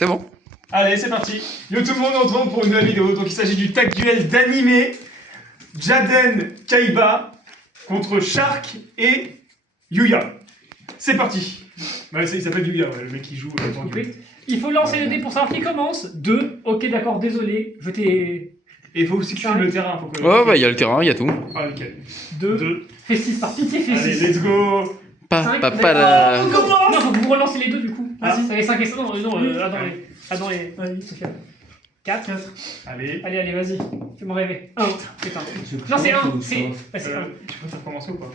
C'est bon. Allez, c'est parti. Yo tout le monde, on se retrouve pour une nouvelle vidéo. Donc il s'agit du tag duel d'animé Jaden Kaiba contre Shark et Yuya. C'est parti. Bah, il s'appelle Yuya, ouais, le mec qui joue. Il faut lancer les dés pour savoir qui commence. 2. Ok, d'accord, désolé. Je t'ai. Et il faut aussi que tu filmes le terrain. Faut que... Ouais, bah, il y a le terrain, il y a tout. Ah, nickel. 2. Fais 6 par pitié, fais 6. Allez, let's go. Cinq, Là. Non, faut que vous relancez les deux du coup. Ah. Ça fait 5 et 5. Non, les. Vas-y, Sophia. 4. Allez. Allez, vas-y. Fais-moi rêver. 1. Putain. Non, c'est 1. C'est 1. Tu peux faire commencer ou pas?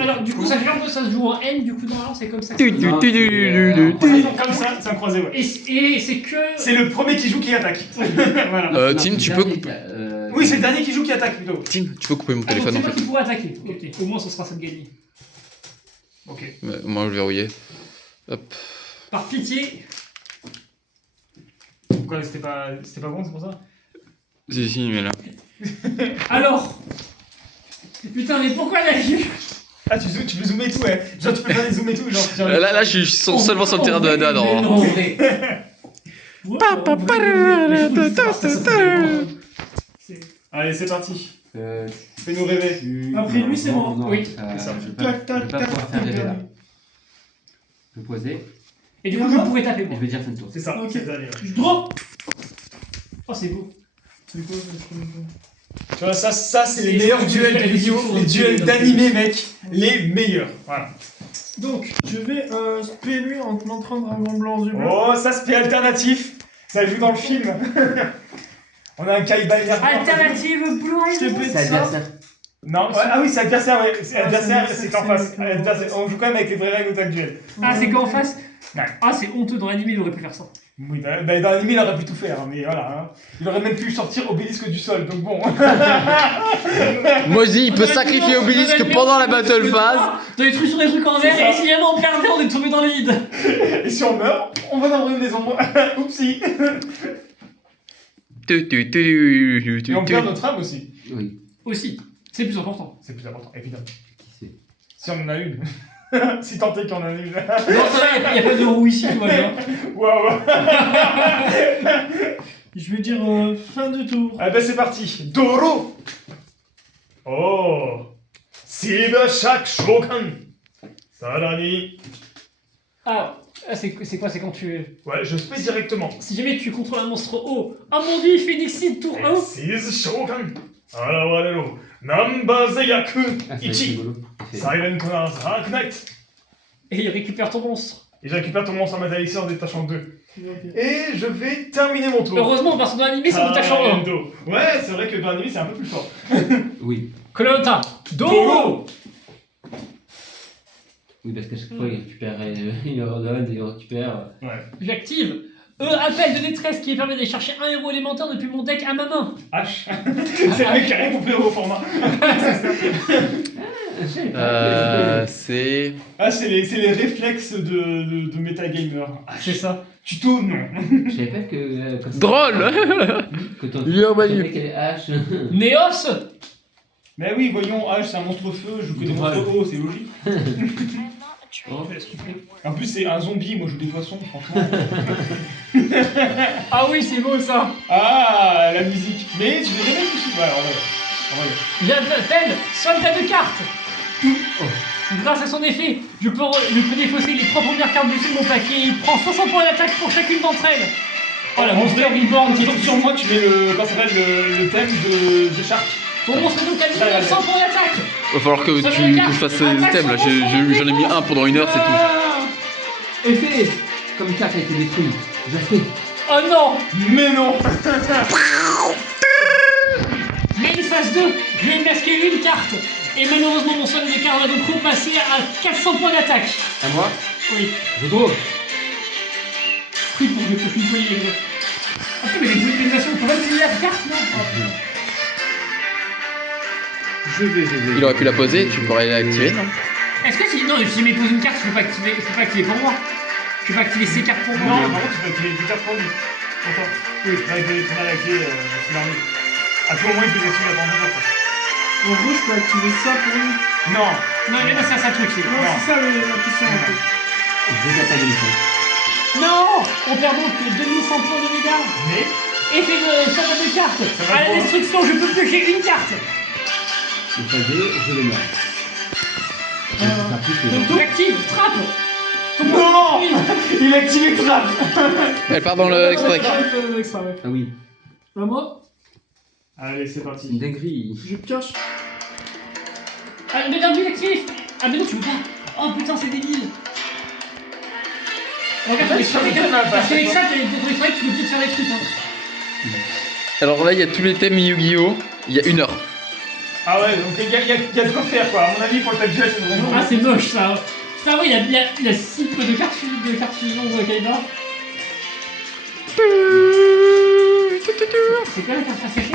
Alors, du coup, ça vient de ça se joue en N, du coup, normalement, c'est comme ça. Comme ça, c'est un croisé, ouais. Et c'est que. C'est le premier qui joue qui attaque. Voilà. Tim, tu peux couper. Oui, c'est le dernier qui joue qui attaque plutôt. Tim, tu peux couper mon Ah, donc téléphone c'est en moi fait. qui pourrais attaquer. Ok, au moins, ce sera ça de gagner. Ok. Ouais, moi, je vais verrouiller. Hop. Par pitié. Quoi, c'était pas bon, c'est pour ça? Si, mais là. Alors. Putain, mais pourquoi la vue? Ah, tu peux zoomer et tout, ouais. Genre, tu peux faire des zooms et tout, genre. Là, je suis seulement sur le terrain de Adam. Non, vrai. Allez, c'est parti. Fais-nous rêver. Après lui, c'est moi. Oui. C'est ça. Je vais pas pouvoir faire rêver là. Je vais poser Et du coup, je pourrais taper et moi. je vais dire fin de tour. C'est ça. Ok. C'est le dernier, ouais. Je drop. Oh, c'est beau. C'est quoi Tu vois, ça c'est les Et meilleurs je- duels de je- vidéo, je- les je- duels je- d'animé, mec. Les meilleurs. Voilà. Donc, je vais spé lui en te montrant Dragon Blanc du bleu. Oh, ça c'est alternatif. Ça joue dans le film. On a un Kaiba Alternative blue. Je te pète C'est ça. adversaire. Non, ouais, ah oui, c'est adversaire, ouais. C'est Ah, adversaire, c'est c'est qu'en c'est face. c'est Adversaire. On joue quand même avec les vraies règles au tag duel. Ah, c'est qu'en face. Ouais. Ah, c'est honteux dans l'anime, il aurait pu faire ça. Oui, bah, dans l'anime, il aurait pu tout faire, mais voilà. Hein. Il aurait même pu sortir Obélisque du sol, donc bon. Moi, je dis, il peut sacrifier Obélisque pendant la battle phase. Dans les trucs sur les trucs en C'est vert, ça. et si jamais on perdait, on est tombé dans le vide. Et si on meurt, on va dans une maison. Oupsie. Et on perd notre âme aussi. Oui. Aussi, c'est plus important. C'est plus important, évidemment. Qui c'est? Si on en a une. Si tant est qu'on en a une. Non, ça va, il n'y a pas de roue ici, tout va bien. Waouh. Je vais dire fin de tour. Ah ben c'est parti. Doro. Oh. Siba Shak Shokan. Sarani. Ah, c'est quoi? C'est quand tu. Ouais, je spé directement. Si jamais tu contrôles un monstre haut. Ah mon dieu, il fait une exit tour 1. Seize Shokan. Arawarero. Namba Zeyaku. Ah, c'est Ichi. rigolo. C'est- Silent Knight. Dark Knight. Et il récupère ton monstre. Et je récupère ton monstre en matérialisé en détachant 2. Et je vais terminer mon tour. Heureusement, parce que dans l'anime, c'est détachant 1. Endo. Ouais, c'est vrai que dans l'anime, c'est un peu plus fort. Oui. Colonta. Doro. Oui, parce qu'à chaque fois, il récupère, il ordonne, il récupère. Ouais. J'active. Appel de détresse qui permet d'aller chercher un héros élémentaire depuis mon deck à ma main. H. C'est le mec qui a rien compris au format. C'est. Ah, c'est les réflexes de metagamer. C'est ça. Tuto, non. Je savais pas que. Quand Drôle. Que ton. Il est en Manu. Avec les haches. Néos. Mais oui, voyons, H, c'est un monstre feu, je joue que des Drôle. monstres eau, c'est logique. Oh. En plus, c'est un zombie, moi je joue des poissons, franchement. Ah oui, c'est beau ça. Ah, la musique. Mais je vais même plus. Ouais, en vrai. J'appelle soldat de cartes. Grâce à son effet, je peux défausser les 3 premières cartes dessus de mon paquet. Il prend 500 points d'attaque pour chacune d'entre elles. Oh la Monster Reborn qui est Sur moi, tu mets le, comment ça s'appelle, le thème de Shark. Ton monstre est donc à 1900 points d'attaque. Va falloir que je fasse le thème là. J'en ai mis un pendant 1 heure, c'est tout. Effet. Comme ça, ça a été détruit. J'aspect. Oh non. Mais non. Mais une phase 2, je vais masquer une carte. Et malheureusement, mon solde de cartes va donc repasser à 400 points d'attaque. À moi. Oui. Je drôle. Pris pour que je une poignée les gars. Ah putain, mais les utilisations, on peut pas utiliser la carte, non? Oh, putain. Je vais. Il aurait pu la poser, tu pourrais l'activer, non? Est-ce que si. Non, si je mets pose une carte, je peux pas activer pour moi. Je peux pas activer ces cartes pour moi. Non, par contre, tu peux activer des cartes pour lui. Attends. Oui, tu vas activer scénario. À tout moment, il peut activer la bande. En gros, je peux activer ça pour lui. Non. Non, mais là, c'est un truc, c'est. Non, c'est ça la question en fait. Je vais attaquer les choses. Non, Non, on perd donc 2100 points de dégâts. Mais Effet de sauvegarde de carte. va À la pour- destruction, je peux piocher une carte. Le phasé, je le meurs. Ça pique les Donc gens. tu actives, trappe. Ton Non oui. il a activé Trap. Elle part dans le extra deck. Extra, ouais. Ah oui, Bah, moi. Allez, c'est c'est une parti. dinguerie. Je pioche. Ah, mais d'un but actif. Ah, mais non, tu peux pas. Oh putain, c'est débile. Regarde, fait, sur les thèmes, là, parce pas qu'avec chaque ça, tu peux plus faire des trucs. Hein. Alors là, il y a tous les thèmes Yu-Gi-Oh! Il y a 1 heure. Ah ouais, donc il y a de quoi faire quoi. À mon avis, pour le tag duel, c'est vraiment. Ah, c'est moche ça. Putain, oui, il y a si peu de cartes fusion de Kaiba. C'est quoi la carte à sécher?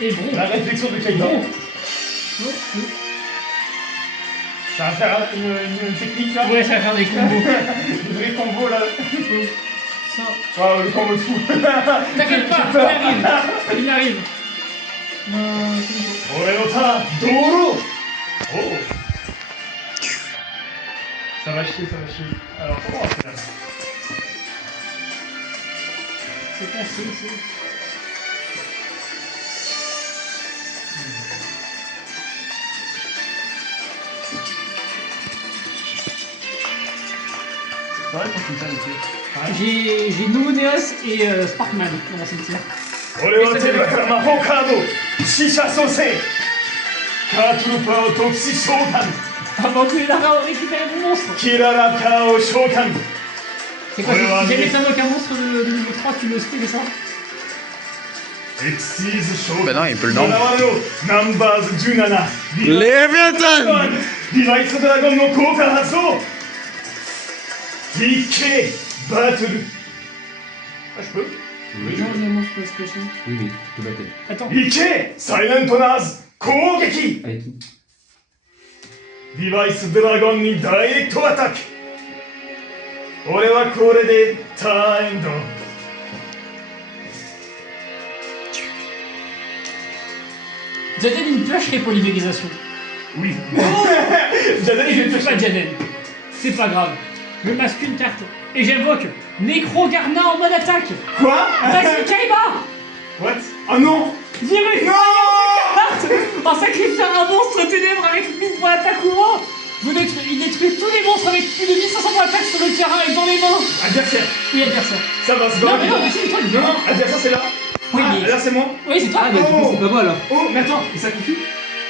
Et bon. La réflexion de Kaiba. Bon. Ça va faire une technique là. Ouais, ça va faire des combos. Une vraie combo là. Ça. Waouh, le combo de fou. T'inquiète pas, il arrive. Il arrive. Orenota, Doro. Oh. Ça va chier, ça va chier. Alors, comment on va faire? C'est cassé, c'est. C'est vrai qu'on fait ça, monsieur. J'ai Nooneos et Sparkman dans la cimetière. 俺は手だから魔法カード死者蘇生カートルパーを特殊召喚 Avant que Lara récupère mon monstre. キララカーを召喚 C'est quoi, Ouais, ouais, si jamais mais- ça invoque un monstre de niveau 3, tu le spé, ça? エクシーズ召喚 Bah non, il peut le 現 non. れろナンバーズ17 Léviathan! ディバイスドラゴンの効果発動 DK バトル Ah, je peux Oui, Non, il y a un monstre spécial. oui, oui, tout va être. Attends. いけサイレントナーズ攻撃 Allez, tout. ディバイスドラゴンにダイレクトアタック俺はこれでターンド Jaden, il piocherait polymérisation. Oui Et je ne tue pas Jaden. C'est pas grave. Je masque une carte. Et j'invoque Necrogarna en mode attaque. Quoi Vas-y, Kaiba! What Oh non Virez Non carte en sacrifiant un monstre ténèbres avec 1000 points d'attaque ou moins. Il détruit tous les monstres avec plus de 1500 points d'attaque sur le terrain et dans les mains. Adversaire Oui, adversaire. Ça va, c'est Non, pas mais non, mais c'est toi, Non, non, adversaire c'est là Oui, Ah, mais. là c'est moi Oui, c'est toi. Ah, bah, du coup, c'est pas moi alors. Oh, mais attends, il sacrifie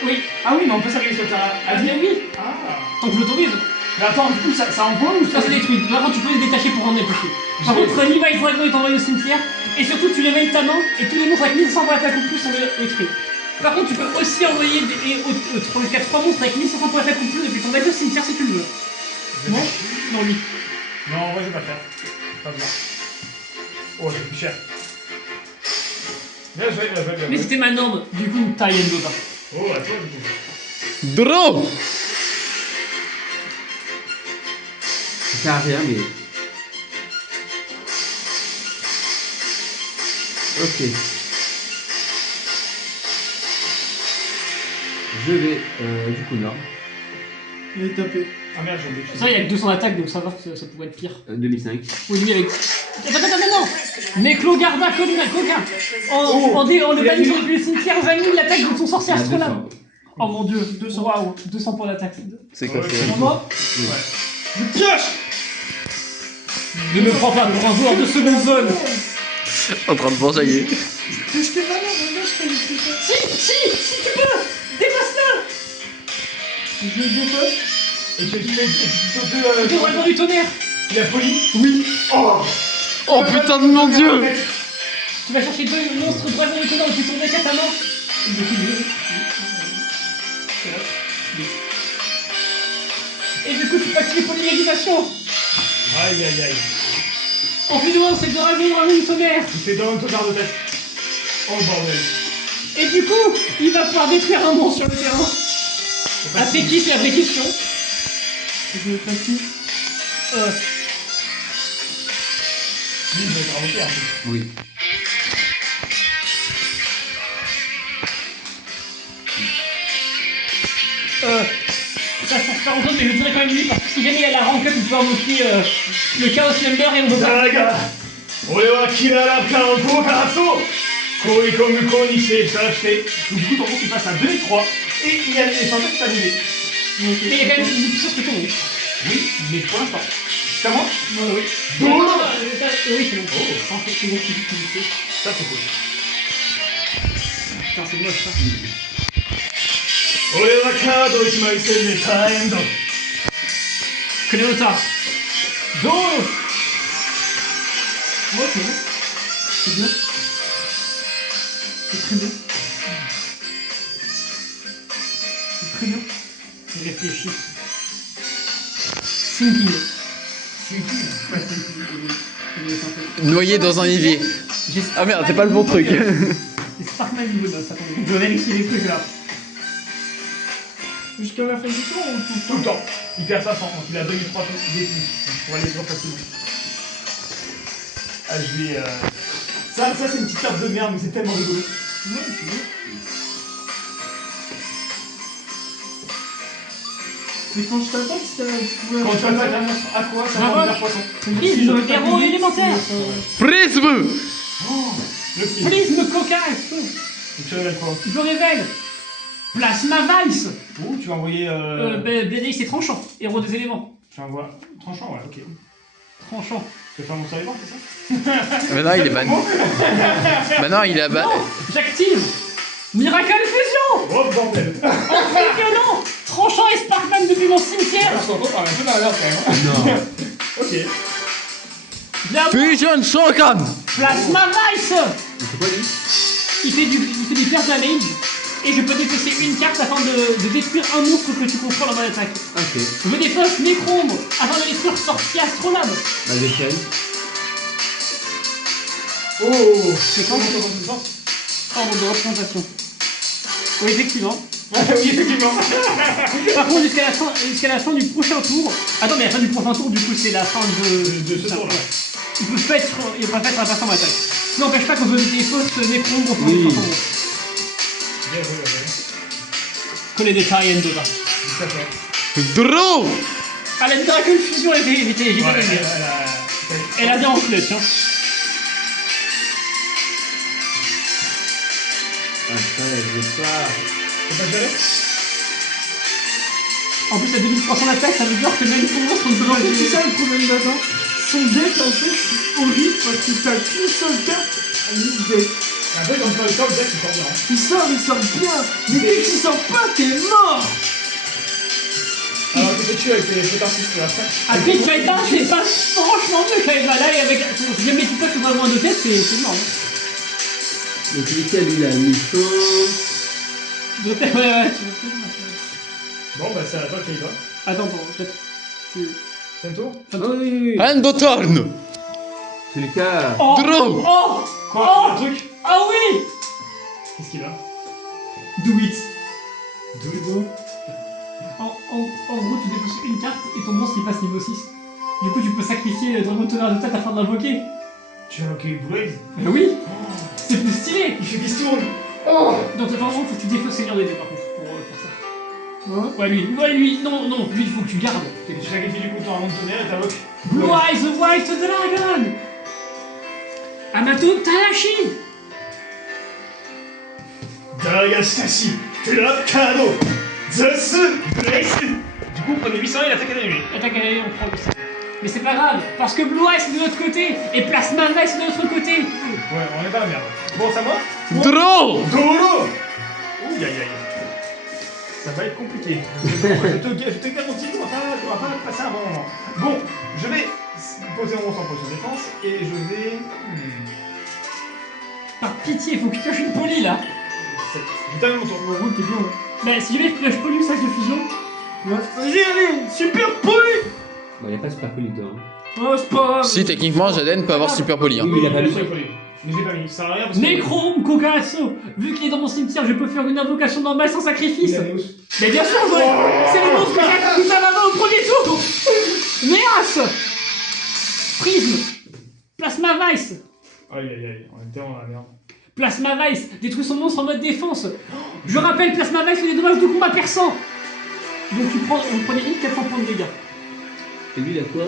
Oui. Ah oui, mais on peut sacrifier sur le terrain Ah, bien oui. Ah Tant que je l'autorise. Mais attends, du coup, ça envoie ou Ça, c'est détruit. Maintenant, tu peux les détacher pour rendre les toucher. Par contre, Levi Dragon est envoyé au cimetière. Et surtout, tu l'éveilles ta main. Et tous les monstres avec 1500 points d'attaque ou plus sont détruits. Par contre, tu peux aussi envoyer jusqu'à 3 monstres avec 1500 points d'attaque ou plus depuis ton deck au cimetière si tu le veux. Non Non, lui. Non, en vrai, je vais pas faire. Pas bien. Oh, c'est plus cher. Bien joué, bien joué, bien Mais joué. c'était ma norme. Du coup, taille elle pas. Oh, à toi, du coup. Draw! Ça sert à rien, mais. Ok. Je vais, du coup, non. Il est tapé. Ah merde, j'ai oublié. Ça, il y a que 200 attaques, donc ça va, ça pourrait être pire. 2005. Oui, lui avec. Attends, Necrogarda Coca en le il a bannissant mis- depuis le cimetière, vanille l'attaque de ton sorcier Ah, astrolabe. 200. Oh mon dieu, 200, waouh, 200 points d'attaque. C'est quoi Ouais, c'est Moi, Je pioche ne me prends pas pour un joueur de seconde zone. En train de pensailler. Que je fais pas non, je fais plus ça. Si tu peux, dépasse-le. Je le dépose. Et tu fais Le dragon du tonnerre. Il a poli Oui Oh Oh putain de mon dieu! Tu vas chercher 2 monstres dragon du tonnerre depuis ton deck à ta main. Et du coup, tu peux activer polymérisation. Aïe aïe aïe. En plus de moi, c'est dragon du tonnerre. Il fait dans ton garde de tête. Oh bordel. Et du coup, il va pouvoir détruire un monstre sur le terrain. Après qui, c'est la vraie question. Je le taquine. Lui, il va être remonté un peu. Oui. ça change pas grand chose, mais je dirais quand même lui, parce que si jamais elle a rank up, il peut invoquer le Chaos Member et on peut pas. Daraga, Orewa Kirara Kanko Karaso, Koiko Muko ni Seisashite. Donc du coup, ton groupe il passe à 2 et 3, et il y a les centaines qui s'annulent. Mais il y a quand même une puissance que ton groupe. Oui, mais pour l'instant. C'est à moi? Oui. Bon. Oui, c'est bon. Oh, c'est bon, c'est Ça, c'est cool. Putain, c'est moche ça. Orewa Kado Ichimai Sen de Taendo. Cléota. Do. Ouais, c'est bon. C'est bien. C'est très bien. C'est très bien. Je réfléchis. Thinking. Noyé dans un évier. Ah merde, c'est pas le bon truc. C'est Sparkman niveau 9, attendez. Je vais vérifier les trucs là. Jusqu'à la fin du tour ou tout Tout le temps. Il perd sa force, donc il a 2003 défis. Donc on va aller voir facilement. Ah, je vais. Ça c'est une petite carte de merde, mais c'est tellement rigolo. Ouais, c'est bien. Mais quand je t'attaque, tu pouvais... Quand tu attaques un monstre à quoi? Ça va Maroc. faire poisson. Prisme, héros élémentaire. Prisme. Le skill. Prisme cocasse. Donc tu révèles quoi? Je révèle. Plasma Vice. Ouh, tu vas envoyer. BD, c'est tranchant. Héros des éléments. Tu envoies. Tranchant, ouais, ok. Tranchant. Tu veux faire mon survivant, c'est ça? Maintenant il est ban. Maintenant il est ban. Non, j'active. Miracle Fusion. Oh bordel! Enfin violent. Tranchant et Sparkman depuis mon cimetière. On s'en parle un peu dans l'heure quand même. Non. Ok. Bien Fusion Shokan. Plasma Vice. C'est quoi lui? Il fait du pierce damage. Et je peux défausser une carte afin de détruire un monstre que tu contrôles en mode attaque. Ok. Je défausse Necrombe afin de détruire Sorcier Astrolabe. Bah, l'échelle. Oh! C'est quand Comment ça dans le sens? Ordre de représentation. Oui, effectivement. Oui, effectivement. Par contre, jusqu'à la fin du prochain tour. Attends, mais la fin du prochain tour, du coup, c'est la fin De ce tour-là. Il peut pas être un passant en attaque. Ça n'empêche pas qu'on peut défausse Necrombe pour Oui. faire son monstre. Bien joué, bien joué. Connais des Tariennes de bas. Tout à fait. Draw. Ah, la Miracle Fusion, j'ai pas Ouais, aimé. Elle a bien en clutch, hein. Ah, ça, je vais pas. C'est pas géré? En plus, à 2300 d'attaque, ça veut dire que même son monstre ne peut pas C'est ça le problème d'Adam. Son deck en fait c'est horrible parce que t'as qu'une seule carte à mid-deck. Et après, quand tu fais le sort, le deck, c'est pas bien. Il sort bien. Mais dès qu'il sort pas, t'es mort. Alors que t'es tué avec tes artistes là. Après, Kaiba, c'est pas franchement mieux, Kaiba. Là, et avec. Si jamais tu peux avoir moins de tête, c'est mort. Hein. Donc, lequel il a mis fin. De tête, ouais, tu veux plus. Bon, bah, c'est à toi qui y va. Attends, peut-être. C'est un tour? Ah oui, oui, oui. End of turn. C'est le cas. Oh! Draw. Oh! Quoi? Oh! Un truc? Ah oui! Qu'est-ce qu'il a? Do it! Deux. En gros, tu déposes une carte et ton monstre il passe niveau 6. Du coup, tu peux sacrifier Dragon Tonnerre de tête afin de l'invoquer. Tu as invoqué Blaze? Oui! C'est plus stylé! Il fait qu'il se tourne! Donc, attention, faut que tu défausses Seigneur des Dés par contre pour faire ça. Ouais. Ouais, lui, non, lui, il faut que tu gardes. Tu sacrifies du coup ton arme de tonnerre et t'invoques. Blue Eyes, the White Dragon! Amato Tanashi! Daragastashi, Tera Kado, Zasu, Blaze! Du coup, prenez 800 et l'attaque à l'ennemi. Attaque à on prend le 100. Mais c'est pas grave, parce que Blue Eyes est de l'autre côté et Plasma Vice est de l'autre côté. Ouais, on est dans la merde. Bon, ça va? Draw. Dolo! Ouh, aïe aïe. Ça va être compliqué. Je te garantis qu'on va pas passer un bon moment. Bon, je vais poser mon monstre en position de défense et je vais. Par pitié, faut que tu pioches une poly là. Je termine mon tour. En gros, t'es bien. Ouais. Bah, si jamais tu pioches poly ou sac de fusion. Vas-y, allez, super poli. Bon, il n'y a pas super polydor. Hein. Oh, c'est pas grave. Si techniquement Jaden peut avoir super poli. Hein. Oui, mais il a pas mis. Mais je l'ai pas mis, ça sert à rien parce que. Necrome Kokaraso! Vu qu'il est dans mon cimetière, je peux faire une invocation normale sans sacrifice! Il a Néos. Mais bien sûr, ouais! C'est le monstre que j'ai acquis ça va au premier tour! Néas! Prisme! Plasma Vice! Aïe aïe aïe, on est tellement dans la merde. Plasma Vice détruit son monstre en mode défense! Je rappelle, Plasma Vice fait des dommages de combat perçants! Donc vous prenez 1400 points de dégâts. Et lui, il a quoi?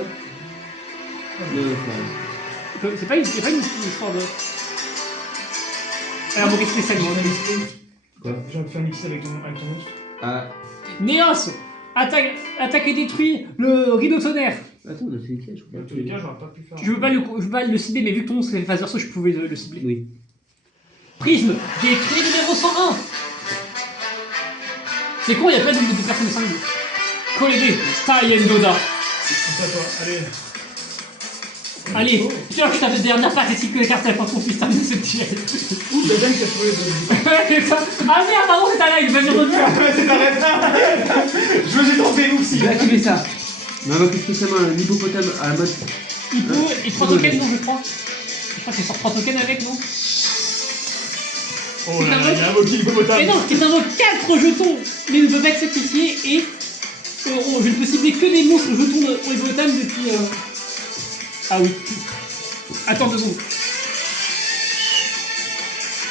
C'est pas une histoire de... Alors, mon spécialement. Quoi? J'ai envie de faire mixer avec ton monstre. Ah. Néos, attaque et détruit le rideau tonnerre. Attends, on a fait lesquels, je crois. Dans tous les cas, j'aurais pas pu faire. Je veux pas le cibler, mais vu que ton monstre fait phase verso, je pouvais le cibler. Oui. Prisme, détruit numéro 101. C'est con, il y a pas de personnes de 5 minutes. Colébé, Taïen Doda. C'est à toi, allez. Allez, tu vois que je t'avais dernière passe et si que les cartes, t'avais pas ton fils, t'as mis ce petit aide. Ouh, la dame qui a trouvé de. Ouais, c'est ça. Ah merde, pardon, c'est ta live, vas-y, retourne. C'est arrête. J'ai tenté, oupsie. Je vais activer ça. On va invoquer spécialement un hippopotame à la mode. Il prend token, non, je crois. Je crois qu'il sort 3 tokens avec, non? Oh là là, il y a un invoqué hippopotame. Mais non, c'est un 4 jetons, mais ne peut pas être sacrifié et je ne peux cibler que des monstres jetons au hippopotame depuis. Ah oui. Attends 2 secondes.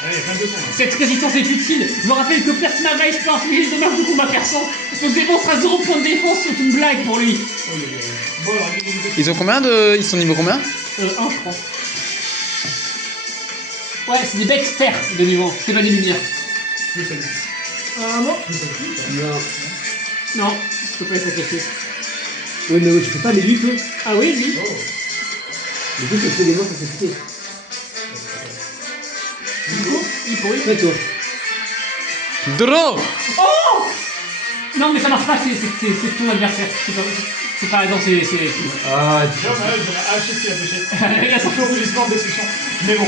Allez, 22 secondes. Cette résistance est utile. Je me rappelle que Plasma Vice peut infliger des dommages de combat perçant. Donc des monstres à 0 point de défense, c'est une blague pour lui. Bon, alors, Ils ont combien de. Ils sont niveau combien? 1, je crois. Ouais, c'est des bêtes terres de niveau. C'est pas des lumières. Ah non. Non. Non, je peux pas être sacrifié. Oui, mais je peux pas, mais lui peut. Ah oui, lui. Du coup, ça fait des monstres à s'appliquer. Il pourrit. Fais toi. Draw. Non, mais ça marche pas, c'est ton adversaire. C'est pas. Non, c'est. Ah, Genre, j'aurais haché ce qu'il a pêché. Là, ça Le rougissement de destruction. Mais bon.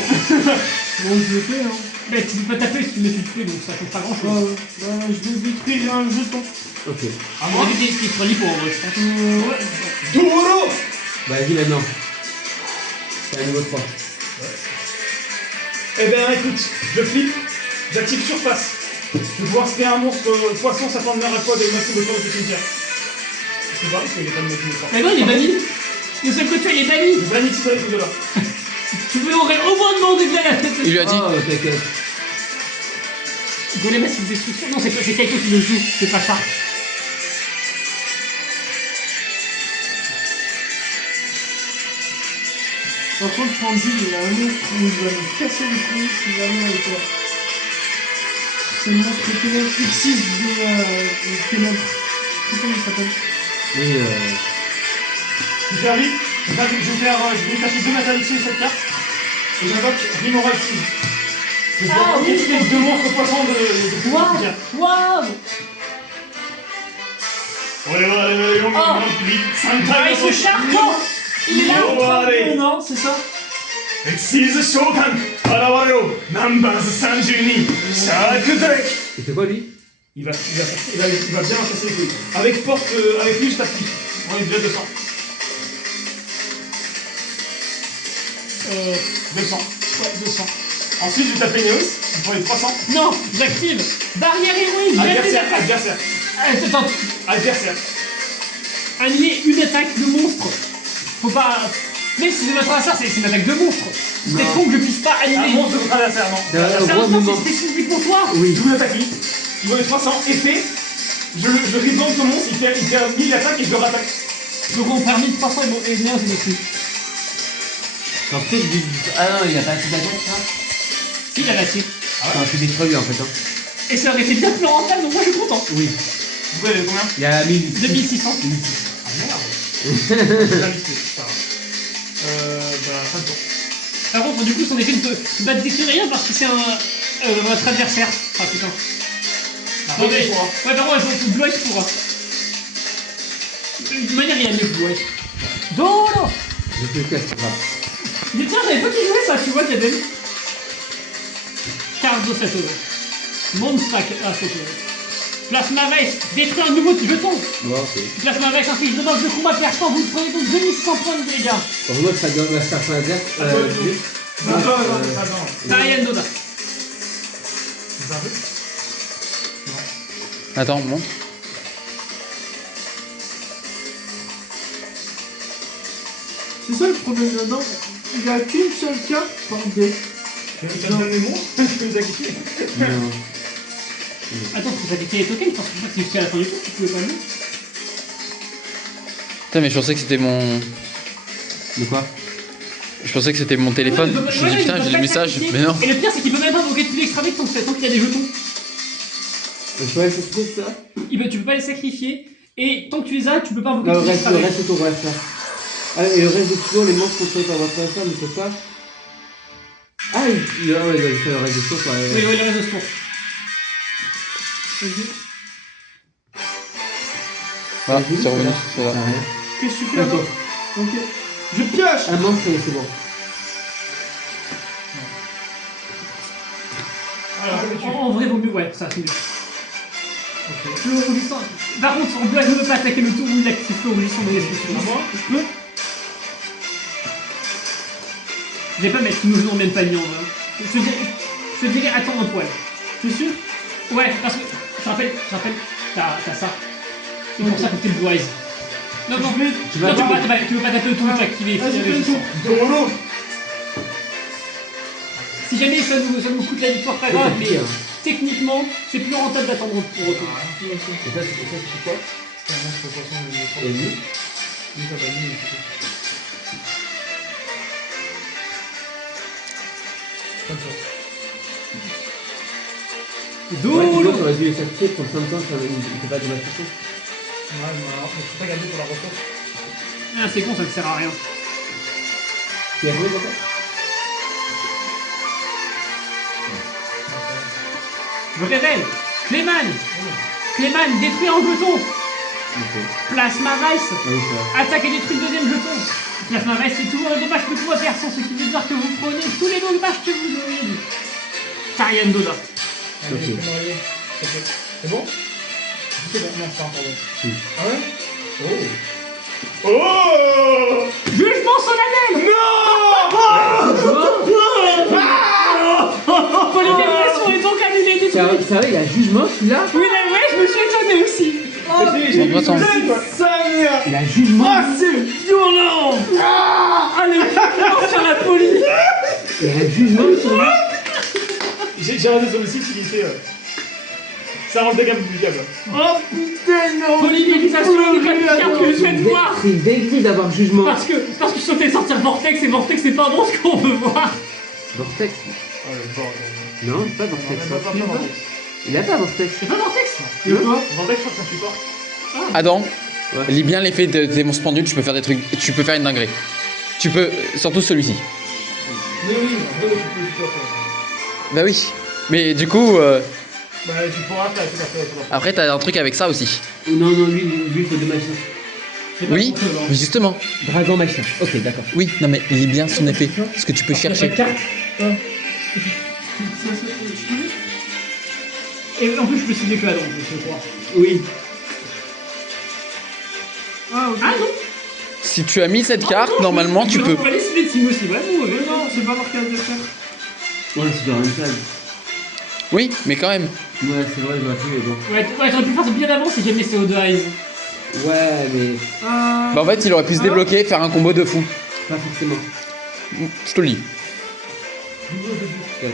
Bon, je le fais, hein. Mais tu peux pas taper si tu mets tuer, donc ça change pas grand chose. Je vais détruire un jeton. ok. À On moi. a vu des qui se relient pour en vrai, je pense. Ouais. Toro. Bah, vas-y maintenant. C'est un niveau 3. Eh ben écoute, je flippe, j'active surface. Je vais pouvoir spé un monstre poisson, ça prend de à quoi de maximum de temps de cimetière. Je sais pas, parce qu'il est pas de maximum de temps. Mais non, il est banni. Le seul que tu as, il est banni. Je vais mixer avec ce là. Tu veux aurais au moins demandé de la tête. Il lui a dit. Oh, t'inquiète. Golem c'est une destruction. Non, c'est quelqu'un qui le joue, c'est pas ça. Par contre, Frandy, il a un monstre qui nous va nous casser les couilles si jamais avec toi. C'est le monstre ténèbres X6 de ténèbres. Comment il s'appelle? Oui, Je vais faire vite, je vais chercher 2 matériaux sur cette carte. Et j'invoque Rimora X6. Je vais pouvoir invoquer tous les 2 monstres poissons de cimetière. Waouh. Ah, il se charge. Non, il est là. Non, c'est ça. Exise Shokan, Arawaro, Numbers 32, Shark Drake. il fait quoi lui? Il va bien casser les couilles. Avec porte, avec lui, je t'applique. On est déjà 200. 200. Ouais, 200. Ensuite, je vais taper Neos, pour les 300. Non, j'active. Barrière héroïque, j'aime les Adversaire, attaques. adversaire, Attends, adversaire. allier une attaque de monstre. Faut pas. Même si c'est notre adversaire, c'est une attaque de monstre. C'est Non. con que je puisse pas Un allier. monstre de votre adversaire, non. Au C'est gros un moment. c'est spécifique pour toi. Oui. Je vous attaque lui. Il vaut les 300, effet. Je rebound ton monstre, il fait 1000 attaques et je le rattaque. Donc on perd 1300 et bien c'est dessus. En fait, ah non, il a pas assez d'attaque, ça. Si, il a lâché. Non, c'est détruit en fait. Hein. Et ça aurait été bien plus rentable, donc moi je suis content. Oui. Vous avez combien? Il y a 1000. 2600. Ah merde. J'ai invité, c'est pas grave. Bah, fin de tour. Par contre, du coup, son effet ne peut détruire rien parce que c'est votre adversaire. Ah putain. Ah, Ouais, mais- il pourra. Ouais, par contre, il faut Blue Eyes pourra. De toute manière, il a mieux que Blue Eyes. Dolo. Je te le casse, grave. Mais tiens, j'avais pas qui jouait ça, tu vois, Gaden. Carte de cette eau. Mondstack, ah, c'est que. Plasma Vice, détruit un nouveau jeton. Bon, ok. Plasma Vice inflige de dommages de combat perçant, vous prenez donc 2600 points de dégâts. Pour moi, ça donne la star adverse. Attends. Tarian Doda. C'est un peu. Attends, monte. C'est ça le problème là-dedans. Il n'y a qu'une seule carte par deck. Tu as donné des monstres? Je peux les sacrifier. Non. Attends, faut sacrifier les tokens, parce que je crois que c'est jusqu'à la fin du tour, tu pouvais pas le mettre. Putain, mais je pensais que c'était mon. De quoi? Je pensais que c'était mon téléphone. Ouais, Je me dis ouais, putain, ils j'ai peuvent des pas messages. sacrifier. Mais non. Et le pire, c'est qu'il peut même pas invoquer plus extra vite tant qu'il y a des jetons. Je peux aller sacrifier ça? Tu peux pas les sacrifier, et tant que tu les as, tu peux pas invoquer Non, plus le extra vite. reste autour, ouais, ça. Ah, et le reste de tour, les monstres contrôlés par votre ça, ne peut pas. Ah, ouais, ça, le reste de tour, Oui, ouais. oui, le reste de ce tour. Ah, c'est revenu. Ça va. Ça a rien. Qu'est-ce que tu fais là-bas? Ok. Je pioche! Un monstre, c'est bon. Alors, en vrai, vaut mieux, ouais, ça c'est mieux. Feu rougissant. Par contre, on doit ne pas attaquer le tour où il active feu rougissant de l'esprit. Je peux? Je vais pas mettre tous nos jeux en même panier en vrai. Je te dirais attends un poil. T'es sûr? Ouais, parce que je te rappelle, t'as ça. C'est pour ça que t'es Blue Eyes. Non, non, Tu vas non, tu pas- veux pas taper le tour, tu vas activer. Vas-y, fais le tour. Si jamais ça nous coûte la victoire, pas grave, mais techniquement, c'est plus rentable d'attendre pour retour. Et ça, c'est quoi? Et lui? Ouais, tu vois, Dolo! t'aurais dû les sacrifier pour 5 ans, ça ne fait pas de dévastation. Ah, c'est con, ça ne sert à rien. Tu as joué d'accord? Je révèle! Cléman, détruit un jeton! Ok. Plasma Vice! Ah oui, ça. Attaque et détruit le deuxième jeton! Plasma Vice, c'est toujours le dommage que tout va perçant, ce qui veut dire que vous prenez tous les dommages que vous auriez dû. Tarian Doda. Ok. C'est bon? C'est bon, non, c'est pas encore bon. Si. Ah ouais? Oh! Oh! Jugement solennel! Polymérisation est donc annulée, détruite! Sérieux, il y a jugement celui-là? Oui, mais ouais, je me suis étonné aussi! J'ai vu Attends. ça, merde! Il y a jugement. Ah, c'est violent! Ah, le jugement sur la police! Il y a un jugement sur lui. J'ai regardé sur le site, il fait. Ça rend le dégât publicable. Oh putain, non! Polymérisation n'est pas une carte que je souhaite voir! C'est une dinguerie d'avoir jugement. Parce que je souhaitais sortir Vortex et Vortex c'est pas bon ce qu'on veut voir! Vortex. Oh le bordel. Non, c'est pas Vortex. Non, pas Vortex. Il a pas Vortex. C'est pas Vortex? Et quoi? Vortex, je crois que ça supporte. Adam, Ouais. lis bien l'effet de tes monstres pendule, tu peux faire des trucs. Tu peux faire une dinguerie. Tu peux. Surtout celui-ci. Oui, oui, en vrai, tu peux supporter. Bah oui. Mais du coup, Bah, tu pourras faire tout à fait. après t'as un truc avec ça aussi. Non, non, lui, il faut des machins. Oui, justement. Dragon machin. Ok, d'accord. Oui, non mais lis bien son effet. Ce que tu peux chercher. Et en plus je peux cibler que Adam, je crois. Oui. Ah, ok. Ah non! Si tu as mis cette carte, normalement tu peux. On va les cibler de Tim aussi, ouais, bon, Mais non, c'est pas marqué adversaire. Ouais, c'est dans une salle. Oui, mais quand même. Ouais, c'est vrai, j'aurais pu, mais bon. Ouais, t'aurais pu faire ça bien avant si jamais c'est au Eyes. Ouais, mais Ah. Bah en fait, il aurait pu se débloquer, faire un combo de fou. pas forcément. Je te le dis. Ouais.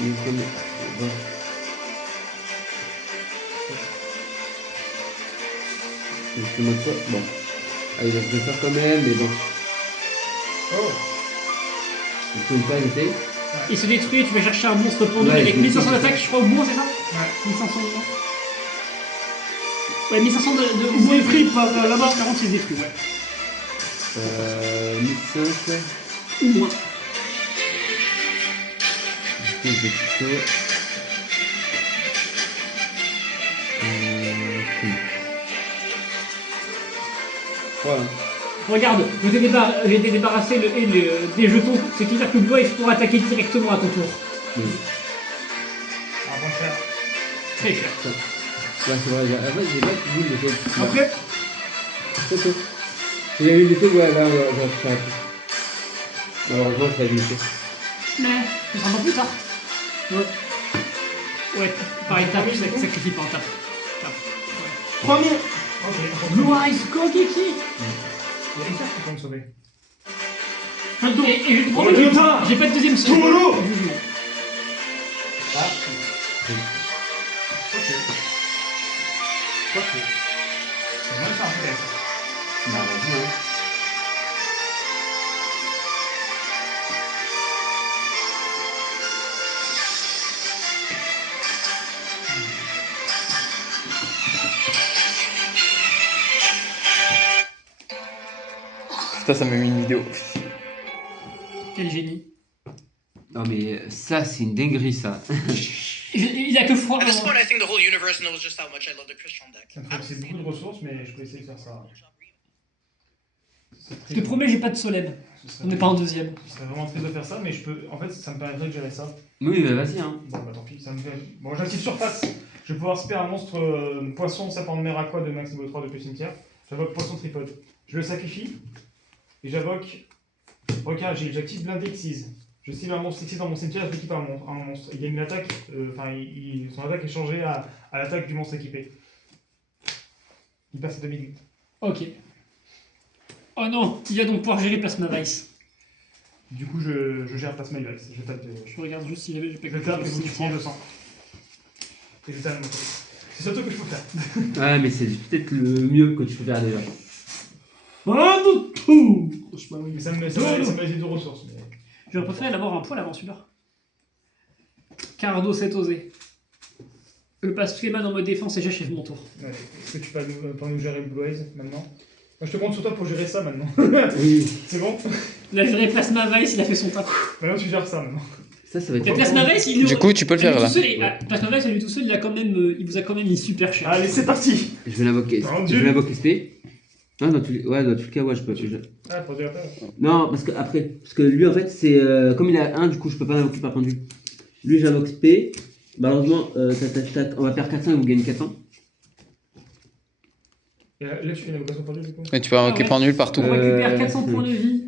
Il me semble- bon. Je te montre ça. Bon. Allez, je vais le faire quand même, mais bon. Oh! Il faut une page, essaye. Il se détruit, tu vas chercher un monstre pendule Ouais, avec je 1500 sais. d'attaque, je crois, au moins, c'est ça? Ouais. 1500 au moins. Ouais, 1500 de Il se détruit par là-bas. 40, il se détruit, ouais. 1005. Ou moins. Je vais plutôt. Voilà. Regarde, j'ai été débarrassé des jetons, c'est qui dire que Blue Eyes pourra attaquer directement à ton tour. Ah, bon, cher. Très cher. Ouais, c'est vrai. En fait, j'ai pas vu le fait. Après, C'est tout. Si j'avais eu l'effet, ouais, là, j'aurais pu faire un peu. Malheureusement, j'ai pas eu l'effet. Mais, ce sera pas plus tard. Ouais, par étape, sacrifie par étape. Tape. 3000. Ok, Blue Eyes, Kogeki. il y a une carte qui peut me sauver. Et je te promets que j'ai pas de deuxième saut. Toro. Jugement. Ah, C'est moins ça, peut-être. Bah, vas-y, hein. Putain, ça m'a mis une vidéo. Quel génie. Non, mais ça, c'est une dinguerie, ça. Il a que froid. At this point, I think the whole universe knows just how much I love the Christian deck. Ça me fait c'est beaucoup de ressources, mais je peux essayer de faire ça. Je te promets, j'ai pas de solem. On n'est pas en deuxième. Ce serait vraiment triste de faire ça, mais je peux. En fait, ça me permettrait de gérer ça. Oui, bah vas-y, hein. Bon, bah tant pis, ça me fait. Bon, j'ai une petite surface. Je vais pouvoir spare un monstre poisson, serpent de mer aqua de max niveau 3 depuis le cimetière. J'invoque poisson tripode. Je le sacrifie. Et j'invoque. Requin agile. J'active blindé Xyz. Je cible un monstre Xyz dans mon cimetière, je l'équipe à un monstre. Il y a une attaque. Enfin, son attaque est changée à l'attaque du monstre équipé. Il passe à 2 minutes. Ok. Oh non, il va donc pouvoir gérer Plasma Vice. Du coup, je gère Plasma Vice. Je tape de. Je regarde juste s'il avait j'ai pas Je tape et vous prends 200. Et je tape mon côté. C'est surtout que je peux faire. Ouais, mais c'est peut-être le mieux que tu peux faire déjà. Un autre tour. Franchement, oui. Mais ça me laisse de ressources. Mais... J'aurais préféré l'avoir un poil avant celui-là. Cardo 7 osé. Je passe Clément en mode défense et j'achève mon tour. Ouais. Est-ce que tu vas nous gérer le Blue Eyes maintenant? Moi, je te compte sur toi pour gérer ça maintenant. Oui. C'est bon? Il a géré Plasma Vice, il a fait son taf. Maintenant, tu gères ça maintenant. Ça va être. Mais Plasma Vice, il Du coup, tu peux le faire là. Plasma Vice, lui tout seul, il vous a quand même mis super cher. Allez, c'est parti! Je vais l'invoquer. Mon Je Dieu. vais l'invoquer SP. Non, dans tous les cas, ouais, je peux. Ah, pour dire après. Non, parce que lui, en fait, c'est. Comme il a 1, du coup, je peux pas l'invoquer par pendu. Lui, j'invoque SP. Malheureusement, on va perdre 400 et vous gagnez 400. Et là, tu fais une invocation pour lui, du coup? Et tu peux invoquer par nul partout. On récupère Euh, 400 points de vie.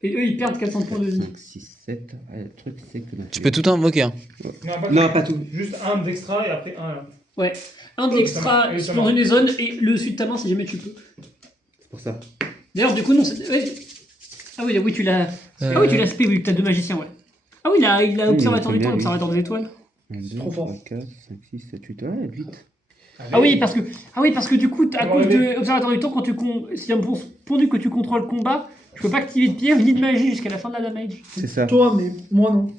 Et eux, ils perdent 400 points de vie. 5, 6, 7. Le truc, c'est que. Tu peux tout invoquer. Hein. Non, pas tout. Juste un d'extra et après un là. Ouais. Un de l'extra Et ça dans marche. une zone et le dessus de ta main si jamais tu peux. C'est pour ça. D'ailleurs, du coup, non, c'est. Ouais. Ah oui, tu l'as. Ah oui, tu l'as spé, oui, t'as deux magiciens, ouais. Ah oui, il a observateur du bien, temps, oui. observateur des étoiles. 1, 2, trop 3, fort. 4, 5, 6, 7, 8. Ouais, vite. Ah oui, parce que du coup, à Ouais, cause mais- de observateur du temps, quand s'il y a un pondu que tu contrôles le combat, je peux pas activer de pierre ni de magie jusqu'à la fin de la damage. C'est ça. Toi, mais moi non.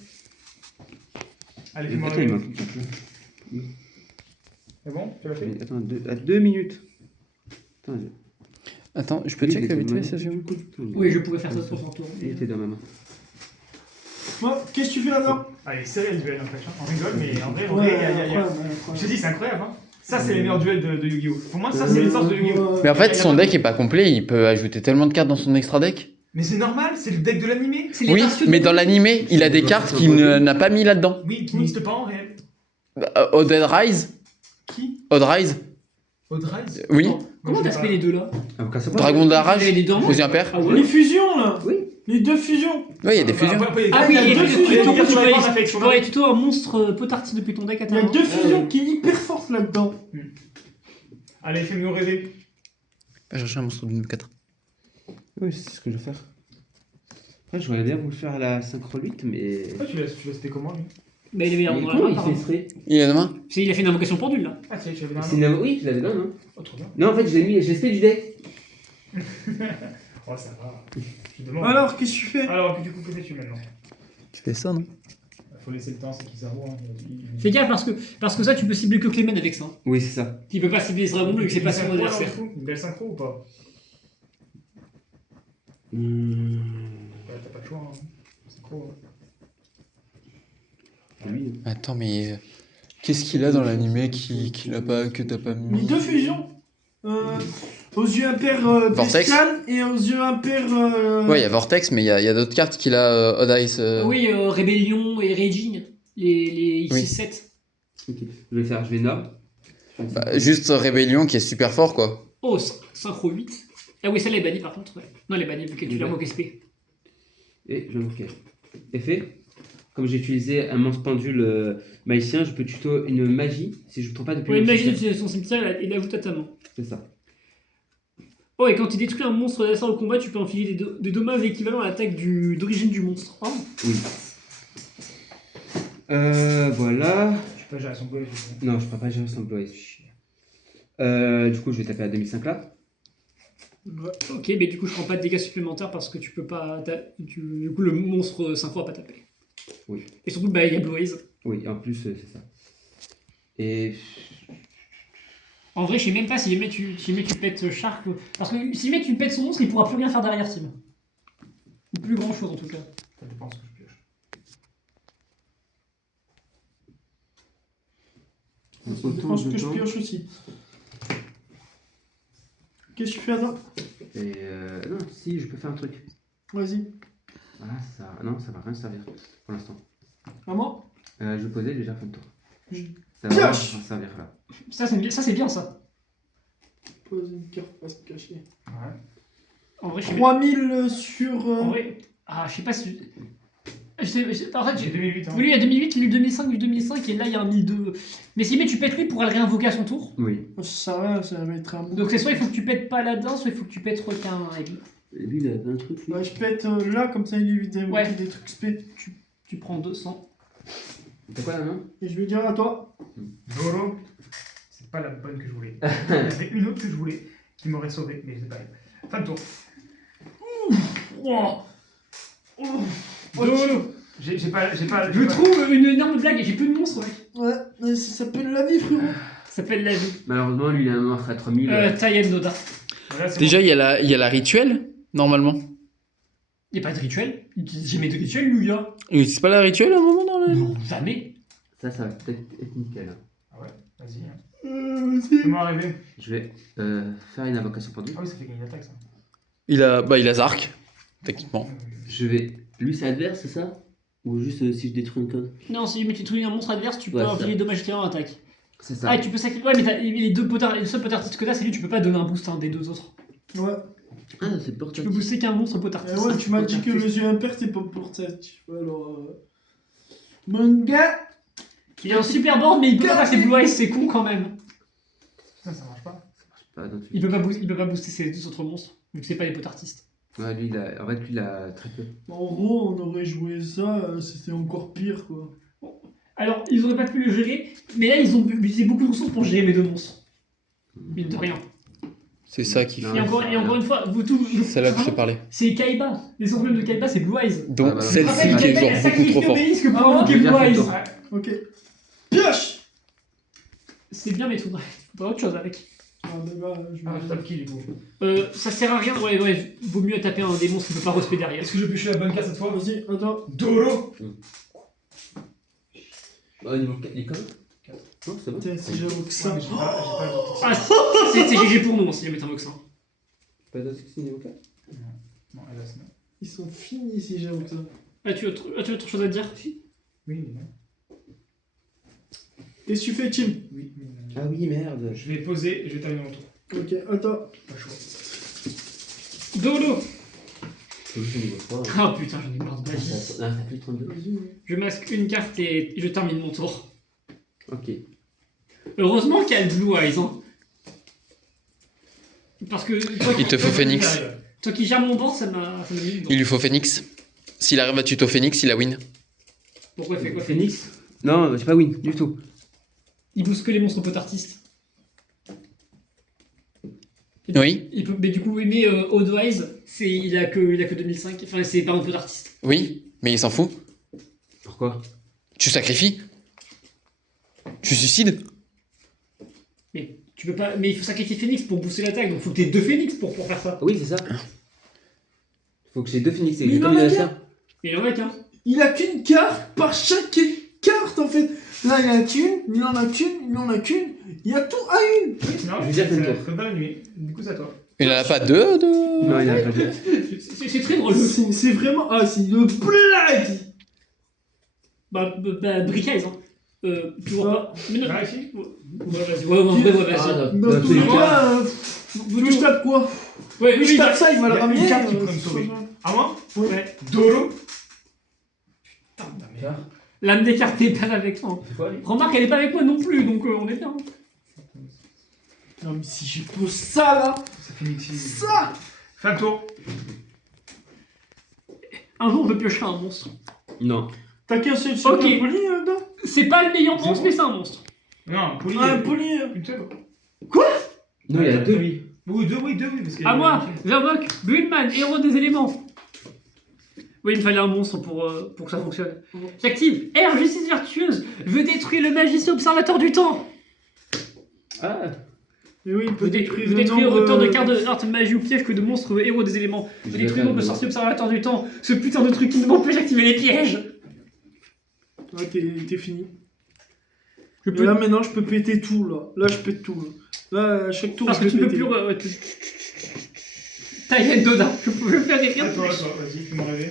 Allez, fais-moi Attends, il rêver. manque quelque chose. C'est bon? Tu l'as fait? Attends, à 2 minutes. Attends, je peux Oui, check il était vite fait mal. ça, j'ai vu. Oui, je pouvais faire ça pour son tour. Il était dans ma main. Moi, qu'est-ce que tu fais là-dedans? Allez, c'est le duel en fait. Hein. On rigole, mais en vrai, Ouais, il y a. incroyable, Je te incroyable. dis, c'est incroyable. Hein. Ça, c'est les meilleurs duels de Yu-Gi-Oh! Pour moi, ça, c'est les forces de Yu-Gi-Oh! Mais en fait, son deck est pas complet, il peut ajouter tellement de cartes dans son extra deck. Mais c'est normal, c'est le deck de l'animé. C'est les Oui, versions mais de- dans l'animé, il a des cartes qu'il n'a pas mis là-dedans. Oui, qui n'existe pas en réel. Odd Rise. Qui? Odd Rise. Audrise? Oui. Attends, comment t'as spé les deux là? Dragon de la rage. Les dormants. Fusion impair. Ah Les ouais. fusions là. Oui. Les deux fusions. Oui, il y a des fusions. Ah oui, il y a deux fusions. tu peux aller affection. tuto un monstre potarti depuis ton deck à Il y a terre. deux fusions qui est hyper forte là-dedans. Allez, fais-nous rêver. Va chercher un monstre de 4. Oui, c'est ce que je vais faire. Après, j'aurais bien voulu faire la synchro 8, mais. Pourquoi tu l'as spé comment lui? Bah, il avait Mais un dans la comment main, il apparemment. fait serait Il est demain. Il a fait une invocation pendule là. Ah, tiens, tu l'avais dans C'est la main. Oui, je l'avais là, non? Oh, trop bien. Non, en fait, j'ai spé du deck. Oh, ça va. Je demande. Alors, qu'est-ce que tu fais? Alors, du coup, que fais-tu maintenant? Tu fais ça, non? Faut laisser le temps, c'est Kizaru. Hein. Fais gaffe parce que ça tu peux cibler que Clément avec ça. Oui, c'est ça. Tu peux pas cibler Dragon Bleu et que c'est pas son adversaire. Une belle synchro ou pas? Hmm. Ouais, t'as pas le choix. Hein. Synchro. C'est lui. Attends, mais qu'est-ce qu'il a dans l'animé qu'il a pas, que t'as pas mis? Les deux fusions. Aux yeux impairs Vortex. d'Escal et aux yeux impairs. Ouais, il y a Vortex, mais il y a d'autres cartes qu'il a, Odd Ice. Oui, Rébellion et Raging, les Oui. X7. Ok. Je vais Nord. Bah, juste Rébellion qui est super fort, quoi. Oh, Synchro 8. Ah oui, celle-là est bannie par contre. Ouais. Non, elle est bannie vu que tu l'as Ouais. moqué SP. Et je vais invoquer. Effet. Comme j'ai utilisé un monstre pendule magicien, je peux tuto une magie si je ne me trompe pas depuis Oui, mon imagine cimetière. son cimetière et l'ajoute à ta main. C'est ça. Oh, et quand tu détruis un monstre d'assaut au combat, tu peux enfiler des dommages équivalents à l'attaque d'origine du monstre. Oh. Oui. Voilà. peux pas gérer son bleu. Non, je ne peux pas gérer son blow. Du coup, je vais taper à 2005 là. Ouais. Ok, mais du coup, je prends pas de dégâts supplémentaires parce que tu peux pas. Du coup, le monstre synchro va pas taper. Oui. Et surtout, bah, il y a Blue Eyes. Oui, en plus, c'est ça. Et. En vrai, je sais même pas si jamais tu pètes Shark. Parce que si jamais tu pètes son monstre, il pourra plus rien faire derrière, Tim. Ou plus grand chose en tout cas. Ça dépend ce que je pioche. Ça dépend ce que je pioche aussi. Qu'est-ce que tu fais, Adam? Et non, si, je peux faire un truc. Vas-y. Voilà, ça. Non, ça va rien servir pour l'instant. À moi? Je vais poser déjà fin de tour. Je Ça va rien pioche. servir là. Ça, c'est bien ça. Pose une carte pas se cacher. Ouais. En vrai, je sais 3000 sur. En vrai. Ah, je sais pas si. En fait, J'ai 2008. Hein. lui, il y a 2008, il y a eu 2005, 2005, et là, il y a un 1002. Mais si jamais tu pètes lui, il pourra le réinvoquer à son tour. Oui. Ça va, ça va être un bon. Donc, c'est soit il faut que tu pètes Paladin, soit il faut que tu pètes requin. Et lui, il avait un truc. Lui. Ouais, je pète là, comme ça il évite d'invoquer Ouais. des trucs spé. Tu prends 200. T'as quoi la main? Et je vais dire à toi. Doro, c'est pas la bonne que je voulais. Il y en avait une autre que je voulais qui m'aurait sauvé, mais c'est pas elle. Fin de tour. Oh. Doro. J'ai pas. Je trouve une énorme blague et j'ai plus de monstres, mec. Ouais, ça s'appelle la vie, frérot. Ça s'appelle la vie. Malheureusement, lui, il a un monstre à 3000. Taïen Noda. Voilà, c'est Déjà, bon. il y a la rituelle, normalement. Il n'y a pas de rituel. Il utilise jamais de rituel, lui, là. Il c'est pas la rituelle à un moment dans le. Non, jamais. Ça va peut-être être nickel. Hein. Ah ouais, vas-y. Hein. Vas-y. Fais-moi arriver. Je vais faire une invocation pour lui. Ah oui, ça fait gagner une attaque ça. Il a Zark, techniquement. Je vais. Lui, c'est adverse, c'est ça? Ou juste si je détruis une code? Non, si tu détruis un monstre adverse, tu peux Ouais, infliger ça. dommage terrain en attaque. C'est ça. Ah, et tu peux sacrifier. Ouais, mais les deux potards, le seul potard que t'as, c'est lui, tu peux pas donner un boost à un des deux autres. Ouais. Ah, c'est pour Tu peux booster qu'un monstre potard. Ouais, tu m'as dit que le yeux impair c'est pas pour ça. Alors. Mon gars. Il a un super board, mais il peut pas passer Blue Eyes, c'est con quand même. Putain, ça marche pas. Pas dans le Il peut pas booster ses deux autres monstres, vu que c'est pas les potartistes. Ouais, lui, en fait, lui, il a très peu. En gros, on aurait joué ça, c'était encore pire quoi. Alors, ils auraient pas pu le gérer, mais là, ils ont utilisé beaucoup de ressources pour gérer mes deux monstres. Mine de rien. C'est ça qui Non, fait. Et encore une fois, vous tous. C'est là que je te parlais. C'est Kaiba. Les emblèmes de Kaiba, c'est Blue Eyes. Donc, Ah, bah, celle-ci Rappelle, qui est Kaiba, il a genre beaucoup sacrifié trop forte. Obélisque pour Ah, invoquer j'ai Blue bien fait le Eyes. tour. Ok. Pioche. C'est bien, mais faudrait autre chose avec. Ah, bah, je Ah, vais. je tape qui du coup? Ça sert à rien, ouais, vaut mieux taper un démon qui peut pas respect derrière. Est-ce que je vais piocher la bonne carte cette fois? Vas-y, attends. Doro. Au niveau 4, les codes? Non, c'est bon. Putain, si j'avoue que ça. Ouais, mais j'ai pas évoqué ça. Ah, c'est GG pour nous, hein, si jamais t'invoques ça. Pas d'autre que c'est niveau 4? Non, hélas, non. Ils sont finis si j'avoue que ça. As-tu autre chose à te dire? Oui, mais non. Qu'est-ce que tu fais, Tim? Oui, mais non. Ah oui, merde. Je vais poser et je vais terminer mon tour. Ok, attends. Pas chaud. Dolo. C'est juste au niveau 3. Ah putain, j'en ai marre de magie. Là, t'as plus 32. Vas-y. Je masque une carte et je termine mon tour. Ok. Heureusement qu'il y a le Blue Eyes, hein. Parce que Il te faut Phoenix. toi qui gères mon banc, ça m'a mis dedans. Il lui faut Phoenix. S'il arrive à tuto Phoenix, il a win. Pourquoi il fait quoi Phoenix? Non, j'ai pas win du tout. Il booste que les monstres potartistes. Oui, Mais du coup, oui, mais Odwise, il a que 2005. Enfin, c'est pas un potartiste. oui, mais il s'en fout. Pourquoi? Tu sacrifies. Tu suicides. Mais tu peux pas. Mais il faut sacrifier Phoenix pour booster l'attaque, donc il faut que t'aies deux Phoenix pour faire ça. Oui, c'est ça. Faut que j'ai 2 phoenix. Mais J'ai il en comme a il a qu'un. ça. Et il en a qu'un. Il a qu'une carte par chaque carte en fait. Là, il y en a qu'une, il en a qu'une, il en a qu'une. Il y a tout à une. Oui, c'est normal. Je vais dire C'est fin de la tour. code de la nuit. Du coup, c'est à toi. Il en a pas deux de. Non, il a pas de. C'est très drôle. C'est vraiment. Ah, c'est une blague. Bah, Brick Eyes, hein. Toujours pas. Mais non. Ah, ici. Ouais, vas-y. Ouais, vas-y. Ah, Dans tous les cas, tu veux que je tape quoi? Ouais, Oui, je tape ça, il va Il le y a une ramener. carte qui peut me sauver. À moi? Ouais. Doro. Putain de merde. L'âme des cartes est pas avec toi. C'est quoi, lui? Remarque, elle est pas avec moi non plus, donc on est bien. Non, mais si je pose ça là, Ça finit ici. ça. Fin de tour. Un jour, je piocherai un monstre. Non. T'as qu'un seul super Ok. poli là-dedans? C'est pas le meilleur monstre, mais c'est un monstre. Non, poli. Ah, un poli. Une seule. Non, il y a deux, lui. Oui, deux, oui. Parce que À moi, j'invoque Bullman, héros des éléments. Oui, il me fallait un monstre pour que ça fonctionne. J'active R, justice vertueuse. Je détruis le magicien observateur du temps. Ah, Et oui, il peut Vous détruire détruire le nombre... autant de cartes de art, magie ou piège que de monstres héros des éléments. Je Je détruis vais le nombre de faire sorciers observateurs du temps. Ce putain de truc qui ne m'empêche d'activer les pièges. Ouais, t'es fini. Je Et peux. là, maintenant, je peux péter tout, là. Là, je pète tout, là. Là, à chaque tour, Parce je que peux tu peux péter. plus. Taïen Doda. Je peux faire des rires. Attends, vas-y, fais-moi rêver.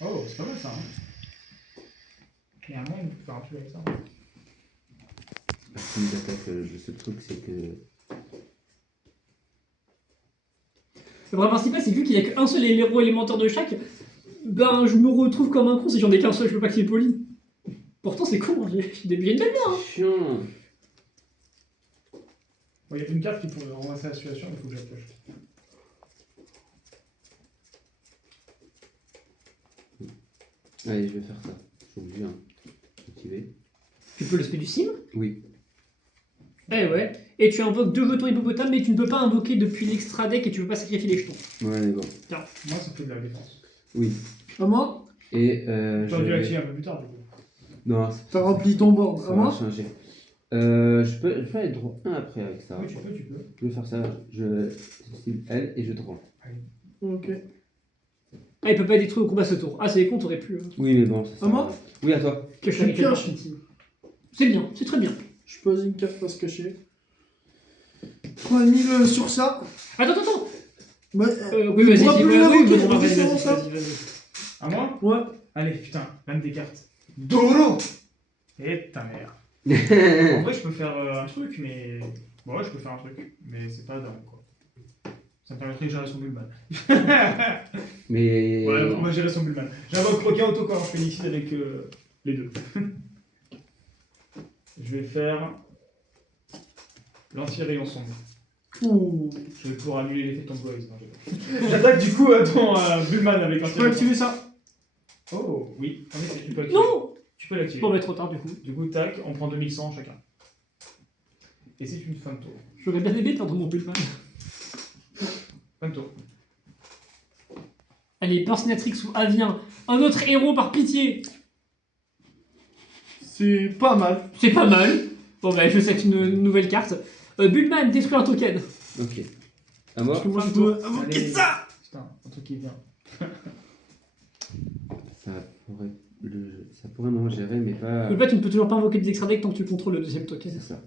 Oh, c'est pas mal ça. Hein. Il y a un moyen de faire un truc avec ça. la première attaque de ce truc, c'est que. Le vrai principal, c'est que vu qu'il n'y a qu'un seul héros élémentaire de chaque, ben je me retrouve comme un con si j'en ai qu'un seul, je peux pas qu'il est poli. Pourtant, c'est con, hein, j'ai une belle main. Chiant. Il y a une carte qui pourrait renverser la situation, il faut que je la pioche. Allez, je vais faire ça. Je suis obligé, hein. Activer. Tu peux le spell du sim. Oui. Eh ouais. Et tu invoques 2 jetons hippopotames, mais tu ne peux pas invoquer depuis l'extra deck et tu peux pas sacrifier les jetons. Ouais, mais bon. Moi, ça fait de la défense. Oui. À moi? Et J'aurais dû l'activer un peu plus tard, du coup. Non, T'as rempli ton board. ça À va moi? changer. Je peux aller droit 1 après avec ça. Oui, tu peux. Je vais faire ça. Je style L et je droit. Ok. Ah, il peut pas détruire au combat ce tour. Ah, c'est les cons, t'aurais pu. Oui, mais bon. Ça À moi? Oui, à toi. Que Je pioche. C'est bien, c'est très bien. Je pose une carte pas se cacher. 3000 sur ça. Attends. Ouais, Oui, vas-y, pourra vas-y, plus oui, l'invoquer, vas-y, refais vas-y, ça. vas-y. À moi ouais. Allez, putain, même des cartes. Doro Et ta mère. En vrai, je peux faire un truc, mais. Bon, ouais, je peux faire un truc, mais c'est pas dingue, quoi. Ça me permettrait de gérer son Bullman. Mais. Ouais, on va gérer son Bullman. J'invoque requin autocorps, je fais ici avec les deux. Je vais faire. L'anti-rayon sombre. Ouh. Je vais pouvoir annuler l'effet de ton Blaze. J'attaque du coup à ton Bullman avec Je peux activer ça. Oh, oui, en effet, tu peux l'activer. Non. Tu peux l'activer. Bon, mais trop tard du coup. Du coup, tac, on prend 2100 chacun. Et c'est une fin de tour. J'aurais bien aimé perdre mon Bullman. Fin de tour. Allez, Burstnatrix ou Avien. Un autre héros par pitié. C'est pas mal. C'est pas mal. Bon, bah, je sais une nouvelle carte. Bullman, détruit un token. Ok. À moi. Parce que moi, je dois invoquer Allez. ça. Putain, un truc qui vient. Ça pourrait m'en gérer, mais pas. En fait, tu ne peux toujours pas invoquer des extra decks tant que tu contrôles le deuxième token. C'est ça.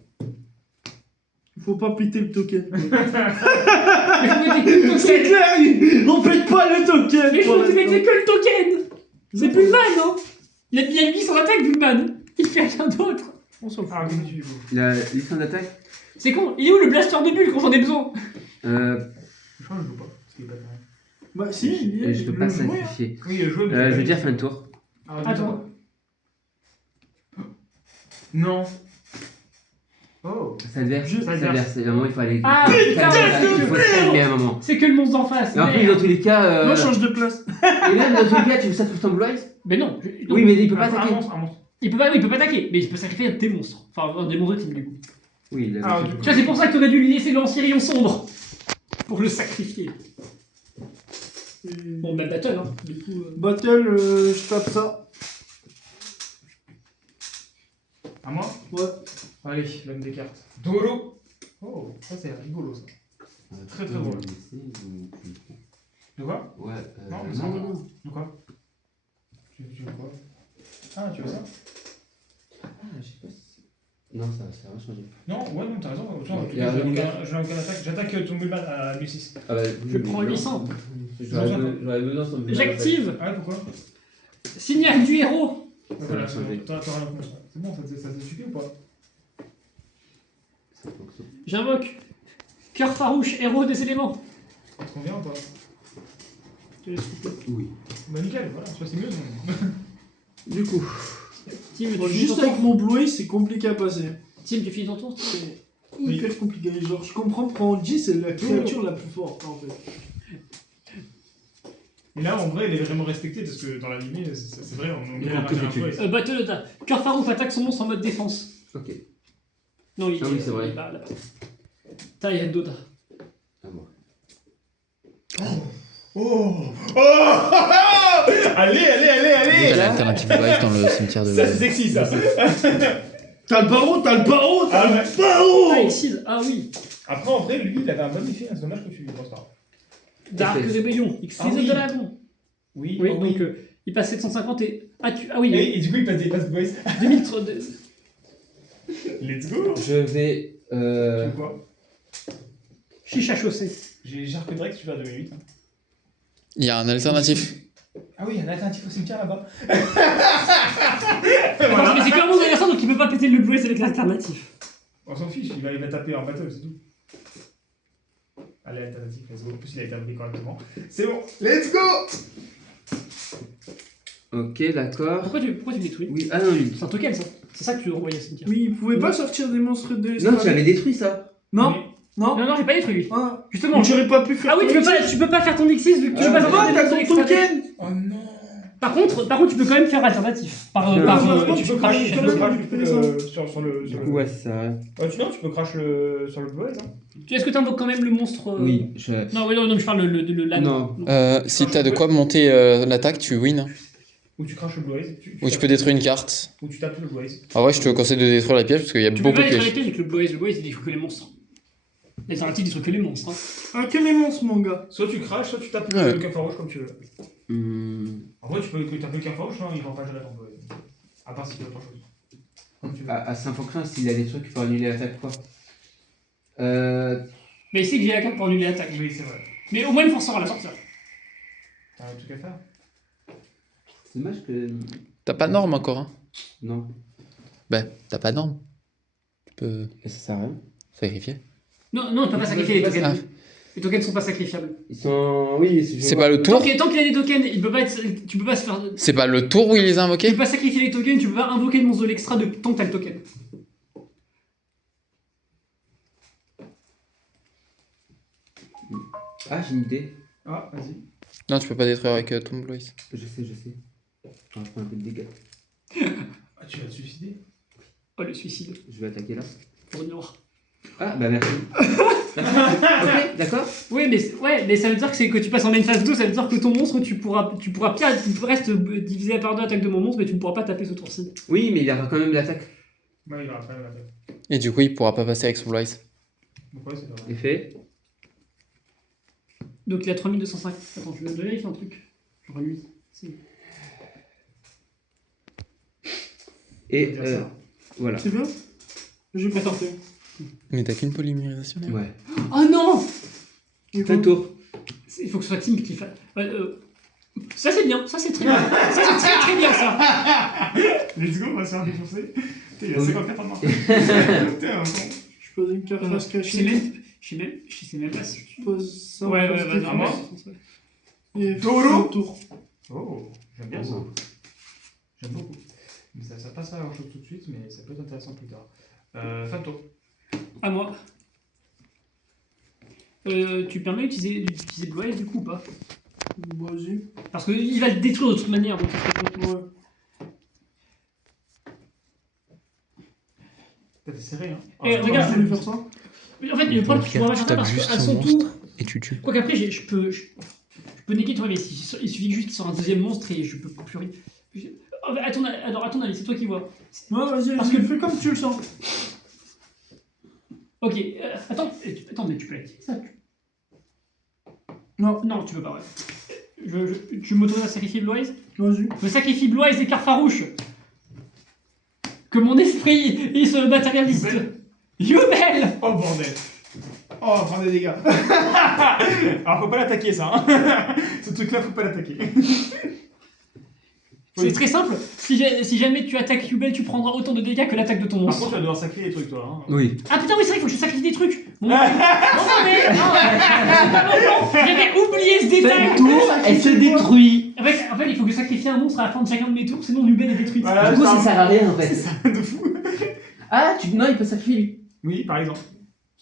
Il faut pas péter le token. Mais je me dis que le C'est token. clair, on pète pas le token. Mais je pour me disais l'instant. que le token. C'est Bullman, hein. Il a bien 800 attaques, Bullman. Il fait rien d'autre. On s'en fout. Ah, oui, tu veux. La licence d'attaque C'est con. Il est où le blaster de bulle quand j'en ai besoin? Je crois que je joue pas. Parce qu'il est pas terrible. Bah si, il et je peux pas le jouer, hein. sacrifier. Oui, jouer. Je veux dire fin de tour. Attends. Non. Oh. Ça adverse. Je- Ça adverse. À un moment, il faut aller. Ah, il faut putain, il faut se calmer à un moment. C'est que le monstre d'en face. Et en plus, merde. dans tous les cas. Moi, je change de place. Et même dans tous les cas, tu veux sacrifier ton Blaze Mais non. Oui, mais il peut pas Un attaquer. monstre, un monstre. Il peut pas attaquer, mais il peut sacrifier un de tes monstres. Enfin, un des monstres de team, du coup. Oui, il a. Ah, du coup. Tu vois, c'est pour ça que tu aurais dû lui laisser l'ancien sombre. Pour le sacrifier. Et- Bon, bah, battle, hein. Du coup. Battle, je tape ça. À moi Ouais. Allez, l'homme des cartes. Doro. Oh, ça c'est rigolo ça. Très, très drôle. De quoi Ouais. Non, mais non, ça- non. De quoi Tu veux quoi Ah, tu veux ça Ah, je sais pas si. Non, ça va changer. Non, ouais, non, t'as raison. Attends, Il y a une je n'ai aucune attaque. J'attaque ton Bullman à 1006. Ah bah, Je prends 800. J'aurais besoin de son Blaze. J'active. Ah, pourquoi Signal du héros. Voilà, va changer. t'auras rien contre ça. C'est bon, ça te suffit ou pas Ça fonctionne. J'invoque. Cœur farouche, héros des éléments. Ça te convient ou pas Oui. Bah nickel, voilà, tu vois, c'est mieux. Du coup, Tim, bon, tu finis juste ton avec tour. mon Bluey, c'est compliqué à passer. Tim, tu finis ton tour. C'est hyper compliqué. Genre, je comprends pourquoi on dit c'est la créature la plus forte en fait. Et là, en vrai, elle est vraiment respectée parce que dans l'anime, c'est vrai, on dirait que un je peu. tue. Battle Oda. Cœur Farouk attaque son monstre en mode défense. Ok. Non, il Ah oui, c'est vrai. il est là. Taille Doda. Ah bon. Oh Allez, allez, allez, T'as allez l'alternative live dans le cimetière de Ça, c'est sexy, ça T'as le paro, t'as le paro, Ah t'as ouais. le paro. Ah, Exil. Ah oui. Après, en vrai, lui, il avait un bon effet, c'est dommage que tu lui penses pas. Dark Effet. Rebellion. Exil Ah oui. de Dragon. Oui, Oui, oh donc il passe 750 et. Ah, ah oui, Et du coup, il passe des passes boys. 2003. Let's go Je vais. Tu quoi Chicha chaussée. J'ai Jarque Drake, tu vas 2008. Il y a un alternatif. Ah oui, il y a un alternatif au cimetière là-bas. Attends, mais c'est clairement de ça, donc il peut pas péter le Blue Eyes avec l'alternatif. On s'en fiche, il va taper en battle, c'est tout. Allez, alternatif, let's go. En plus, il a été appris correctement. C'est bon, let's go Ok, d'accord. Pourquoi tu le détruis? Oui, ah non, lui. C'est un token ça. C'est ça que tu renvoyais à cimetière. Oui, il pouvait pas sortir des monstres de Non, l'espace. tu l'avais détruit ça. Non, Mais- non. Non, j'ai pas détruit lui. Ah. Justement. Mais j'aurais pas pu faire. Ah oui, tu peux pas faire ton X6 vu que tu peux pas Ah, sortir t'as des ton monstres token. Oh non Par contre, tu peux quand même faire alternatif. Par, Non, par, non, Tu peux crash, tu peux sur le... Du coup, ouais, c'est ça. Non, tu peux crash sur le Blue Eyes, hein. Est-ce que tu invoques quand même le monstre Oui, je. Non, oui, non, je parle de l'anneau. Non. Si t'as de quoi monter l'attaque, tu win. Ou tu craches le Blue Eyes. Ou tu peux détruire une carte. Ou tu tapes le Blue Eyes. En vrai, je te conseille de détruire la piège parce qu'il y a Tu peux beaucoup pas de détruire les pièges. pièges avec le Blue Eyes. Le Blue Eyes, il détruit que les monstres. L'alternative, il détruit que les monstres. Hein. Ah, que les monstres, mon gars. Soit tu craches, soit tu tapes Ouais. le cafard rouge comme tu veux. En vrai, tu peux taper le cafard rouge, hein, il va pas gérer ton Blue Eyes. À part si tu veux autre chose. Comme tu veux. À 5 s'il a des trucs, il faut annuler l'attaque, quoi. Mais il sait que j'ai la carte pour annuler l'attaque. Oui, c'est vrai. Mais au moins, il forcera à la sortir. T'as un truc à faire. C'est dommage que. T'as pas de norme encore, hein. Non, Ben, t'as pas de norme. Tu peux ça sert à rien. sacrifier. Non, non, tu peux pas sacrifier les tokens. Les tokens sont pas sacrifiables. Ils sont. Oui, C'est pas le tour. Tant qu'il a des tokens, il peut pas être, tu peux pas se faire. C'est pas le tour où il les a Tu invoqués. peux pas sacrifier les tokens, tu peux pas invoquer le monstre de l'extra tant que t'as le token. Ah, j'ai une idée. Ah, vas-y. Non, tu peux pas détruire avec ton Blue Eyes. Je sais. On va prendre un peu de dégâts. Ah, tu vas te suicider. Oh, le suicide. Je vais attaquer là. Pour une noire. Ah, bah merci. Ok, d'accord. Oui, mais ça veut dire que c'est que tu passes en main phase 2, ça veut dire que ton monstre, tu pourras pire, tu restes divisé par 2 l'attaque de mon monstre, mais tu ne pourras pas taper ce tour-ci. Oui, mais il aura quand même l'attaque. Ouais, il aura pas la tête. Et du coup, il pourra pas passer avec son Blue Eyes. Pourquoi c'est pas vrai? Effet. Donc il a 3205. Attends, je vais vérifier un truc. Genre lui. Et Dire ça. voilà. C'est bien. J'ai pas tenté. Mais t'as qu'une polymérisation. Ouais. Oh non! Fin de tour. Il faut que ce soit Tim qui fasse. Ça c'est bien, ça c'est très bien. Ça c'est très très bien ça. Let's go, on va se faire défoncer. Putain, il a 54 ans de mort. Putain, bon. Je pose une carte face Je sais cachée. même pas si. Je pose ça. en Ouais, face ouais, des vas-y, moi. faces. Et Taureau. le tour. Oh, j'aime bien ça. J'aime beaucoup. Mais ça passe pas à grand chose tout de suite, mais ça peut être intéressant plus tard. Fin de tour. À moi. Tu permets d'utiliser Blue Eyes du coup ou pas? Vas-y. Parce qu'il va le détruire de toute manière. Donc ça fait Ouais. T'as été serré, hein. Eh, Ah, regarde, c'est Je vais bon. faire ça. En fait, le problème, tu pourras pas faire ça parce qu'à son tour. Et tu tues. Quoi qu'après, je peux néguer ton avis. Il suffit juste qu'il sorte un deuxième monstre et je peux plus rien. À ton avis, c'est toi qui vois. Ouais, vas-y, Parce parce que que- fais comme tu le sens. Ok, attends, mais tu peux activer ça. Non, tu peux pas, ouais. Tu m'autorises à sacrifier Blue Eyes? Vas-y. Je sacrifie Blue Eyes et Carfarouche. Que mon esprit, il se matérialise. Yubel! Oh bordel. Oh, prends des dégâts. Alors faut pas l'attaquer ça, hein. Ce truc là faut pas l'attaquer. C'est très simple. Si jamais tu attaques Yubel, tu prendras autant de dégâts que l'attaque de ton Par monstre. contre tu vas devoir sacrifier les trucs toi, hein. Oui. Ah putain, oui, c'est vrai, il faut que je sacrifie des trucs. Bon, non, mais. Non, c'est pas bon plan. J'avais oublié ce détail. Elle se détruit. En fait, il faut que je sacrifie un monstre à la fin de chacun de mes tours, sinon Yubel est détruite. Voilà, Ça sert à rien en fait. de fou. Ah, non, il peut sacrifier lui. Oui, par exemple.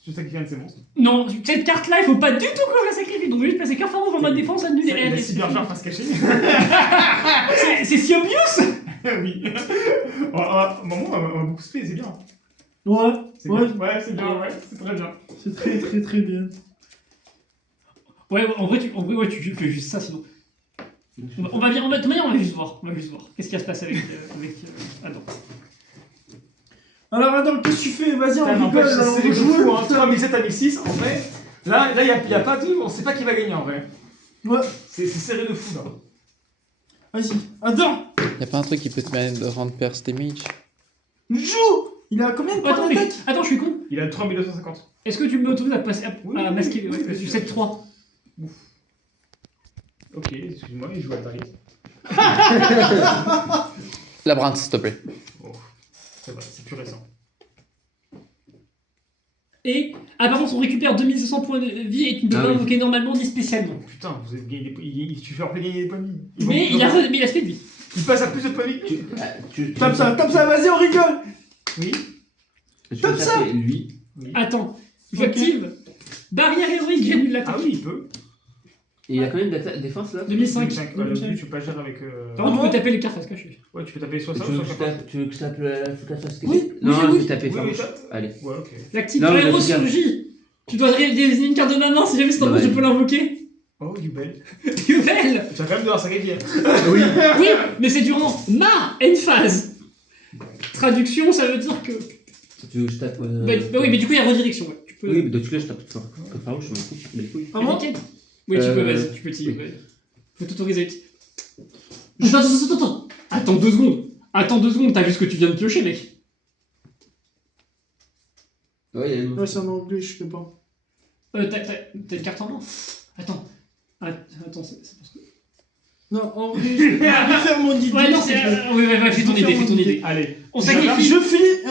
Je sacrifie un de ces monstres. Non, cette carte-là, il faut pas du tout que je la sacrifie. Donc, je vais juste passer carte en rouge en mode défense, annule Il et a cyberjar face cachée. C'est si obvious. Oui. Maman, on va beaucoup se c'est bien. Ouais, C'est ouais, bien. Ouais, c'est bien, ouais, c'est très bien. c'est très très très bien. Ouais, en vrai, tu fais juste ça, sinon. On va de toute manière, on va juste voir. Qu'est-ce qui va se passer avec Adam. Alors Adam, qu'est-ce que tu fais? Vas-y, Putain, on n'empêche, rigole, là, c'est on le joue. fou, hein. 3007 à 1006, en vrai. Là, y a pas de. On sait pas qui va gagner en vrai. Ouais, C'est serré de fou là. vas-y. Adam, Y'a pas un truc qui peut te permettre de rendre perce damage? joue. Il a combien de points Attends, d'attaque? attends, je suis con. Il a 3250. Est-ce que tu m'autorises à passer Oui, à oui, masquer oui, ouais, bien du sûr. 7-3? Ok, excuse-moi, il joue à Thalys. Labyrinthe, s'il te plaît. Oh, c'est vrai, c'est plus récent. Et apparemment, on récupère 2500 points de vie et tu ne peux Ah pas oui. invoquer normalement ni spécialement. Oh, putain, vous avez gagné tu fais gagner des points de vie. Mais il a fait de vie. Il passe à plus de points de vie. Tape ça, vas-y, on rigole. Oui. Je Tape vais ça. taper lui. Attends, j'active. Barrière héroïque, j'annule l'attaque. Ah oui, il peut. Et il a combien de défense là? 2005. 2005. Tu peux pas gérer avec. Par contre, tu peux taper les cartes face cachée. Ouais, tu peux taper soit ça, Tu veux soit que je ça. tape, tu veux que je tape la face Oui, Non, oui, je oui. vais taper Oui, farouche. tape. Allez. Ouais, ok. J'active Non, le mais héros je veux dire- surgit. Tu dois désigner une carte de ma main si jamais c'est en Non, mode je mais- peux l'invoquer. Oh, you belle. Yubel. Tu vas quand même devoir sacrifier. Oui. Oui, mais c'est durant ma phase. Traduction, ça veut dire que. Tu veux que je tape. Bah oui, mais du coup, il y a redirection. Ouais. Tu peux. Oui, mais dans tous les cas, je tape farouche, je m'en fous. Mais les couilles. Ah bon? Nickel. Oui, tu peux, Euh, vas-y, tu peux t'y. oui. Ouais. Faut t'autoriser. Attends. Attends 2 secondes. Attends 2 secondes, t'as vu ce que tu viens de piocher, mec. Ouais, il y a une. Ouais, c'est en anglais, je sais pas. T'as une carte en main. Attends. Attends, c'est parce que. Non, en vrai, je vais faire mon idée. Ouais, non, c'est. Ouais, fais ton idée, fais ton idée. Allez. On sacrifie. Je fais.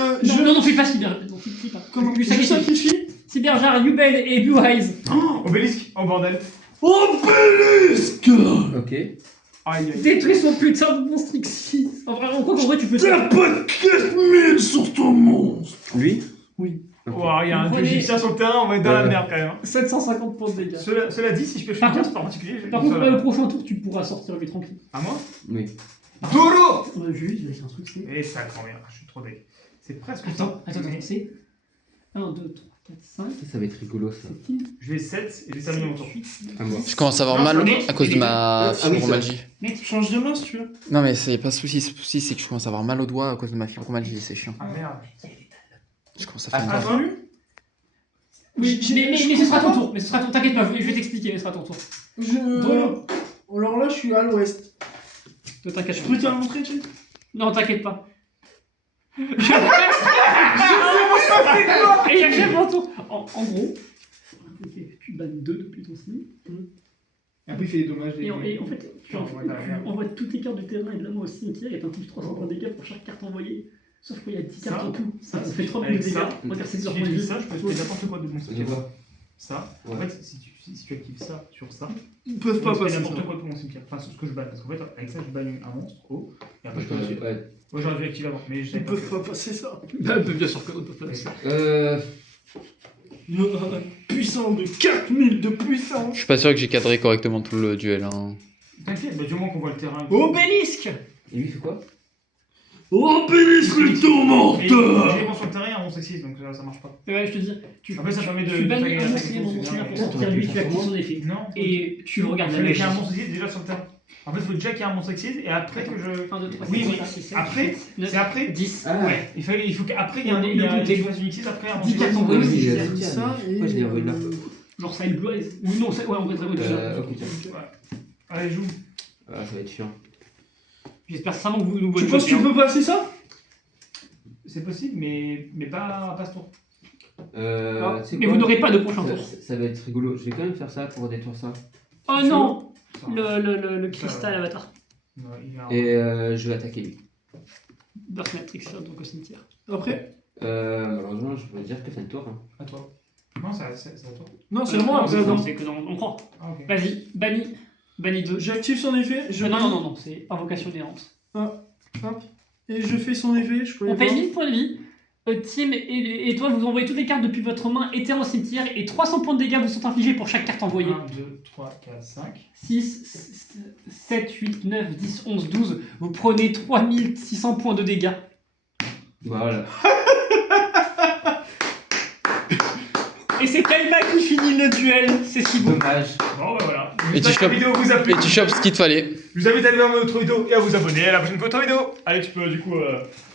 Non, fais pas Cyber. Non, fais pas. Comment Tu je sacrifies. sacrifie? Cyberjar, Yubel et Blue Eyes. Oh, obélisque. Oh, bordel. Obélisque. Ok. Aïe, aïe. Détruis son putain de monstre X6. En vrai, tu peux. T'as pas de 4000 sur ton monstre. Lui? Oui. Wow, il y a un Prenez- égyptien sur le terrain, on va être dans la merde quand même. 750 points de dégâts. Cela dit, si je peux faire Par une contre- carte en particulier, Par contre, le prochain tour, tu pourras sortir lui tranquille. À moi Oui. Dolo. Juste, il y a un truc, c'est. Et ça, quand même, je suis trop deg. C'est presque Attends, ça. c'est. 1, 2, 3, 4, 5, Ça va être rigolo ça. 6, Je vais 7 et j'ai terminé mon tour. 8, À moi. Je commence à avoir Non, mal mais- à cause de ma Ah oui, c'est fibromyalgie. Change de main si tu veux. Non, mais c'est pas de soucis. Le souci, c'est que je commence à avoir mal aux doigts à cause de ma fibromyalgie. C'est chiant. Ah merde. Je commence à faire une Ah, barre. toi Oui, mais ce sera ton tour. Mais ce sera ton. T'inquiète pas, je vais t'expliquer, mais ce sera ton tour. Drôle. Alors là, je suis à l'ouest. Toi, t'inquiète Je pas. peux te le montrer, tu sais? Non, t'inquiète pas. Et il y a que mon tour. En gros, tu bannes 2 depuis ton signe. Et après, il fait des dommages. Et en fait, tu Ouais, ouais. envoies toutes les cartes du terrain et de la main au cimetière et t'infliges 300 points de dégâts pour chaque carte envoyée. Sauf qu'il y a 10 cartes en tout. Ça fait 3 points de Avec dégâts. ça, On va dire 7 heures si points de j'utilise vie. ça, je peux faire n'importe quoi de bon. Ok, quoi. Ça, en Ouais. fait, si tu actives ça sur ça, Ils peuvent pas tu fais passer. n'importe ça. quoi pour mon cimetière. Enfin, c'est ce que je banne. Parce qu'en fait, avec ça, je banne un monstre haut. Et après, je peux Ouais. dessus. Moi, j'aurais dû activer avant. Mais je Ils savais pas. peuvent pas passer ça. Bah, bien sûr que on peut pas. Il y en a un puissant de 4000 de puissance. Je suis pas sûr que j'ai cadré correctement tout le duel. Hein. T'inquiète, bah, du moment qu'on voit le terrain. Obélisque. Et lui, il fait quoi? Obélisque le Et tourmenteur. j'ai sur le terrain, il y a un monstre sexiste, donc ça marche pas. Ouais, je te dis, Après, ça permet de. tu bannis faire un une monstre attaque dans et mon tout, seigneur c'est pour bien. sortir lui, tu actives son effet. Non. Et tu regardes Il la fallait qu'il y ait un magie. monstre sexiste déjà sur le terrain. En fait, il faut déjà qu'il y ait un monstre sexiste et après que je. 1, 2, 3, Oui, 4, mais 5, 6, 7, après, 8, 9, c'est après. 10. Ah Ouais, il faut qu'après il y ait un Le il compte est- fasse une X6 après un 10 cartes monstre. envoyées, Oui, c'est oui, ça. oui. Ça et. Pourquoi je l'ai envoyé là? Genre ça et le Blue Eyes. Ou non, ouais, en vrai, vraiment déjà. Ok. Allez, joue. Ah, ça va être chiant. J'espère sincèrement que vous nous Tu voyez. penses que tu peux passer ça? C'est possible, mais pas ce tour. Tu sais Mais quoi? vous n'aurez pas de prochain Ça- tour. Ça va être rigolo. Je vais quand même faire ça pour détruire ça. Oh non, Ça, le cristal avatar. non, il a un- Et je vais attaquer lui. Burst Matrix, donc au cimetière. Après? Malheureusement, je peux dire que c'est le tour. Hein. À toi. Non, c'est à toi. Non, c'est à moi. Non, c'est à moi. c'est que on prend. Ah, ok. Vas-y, bannis 2. J'active son effet. Non, c'est invocation néante. Hop. Et je fais son effet. Je peux On les paye voir. 1000 points de vie. Tim et toi, vous envoyez toutes les cartes depuis votre main éthérée au cimetière et 300 points de dégâts vous sont infligés pour chaque carte envoyée. 1, 2, 3, 4, 5. 6, 7, 8, 9, 10, 11, 12. Vous prenez 3600 points de dégâts. Voilà. Et c'est Kaiba qui finit le duel. C'est si beau. Dommage. Bon, bah voilà. Et tu J'espère que la vidéo vous a plu. Et tu chopes ce qu'il te fallait. Je vous invite à aller voir notre vidéo et à vous abonner. À la prochaine vidéo. Allez, tu peux du coup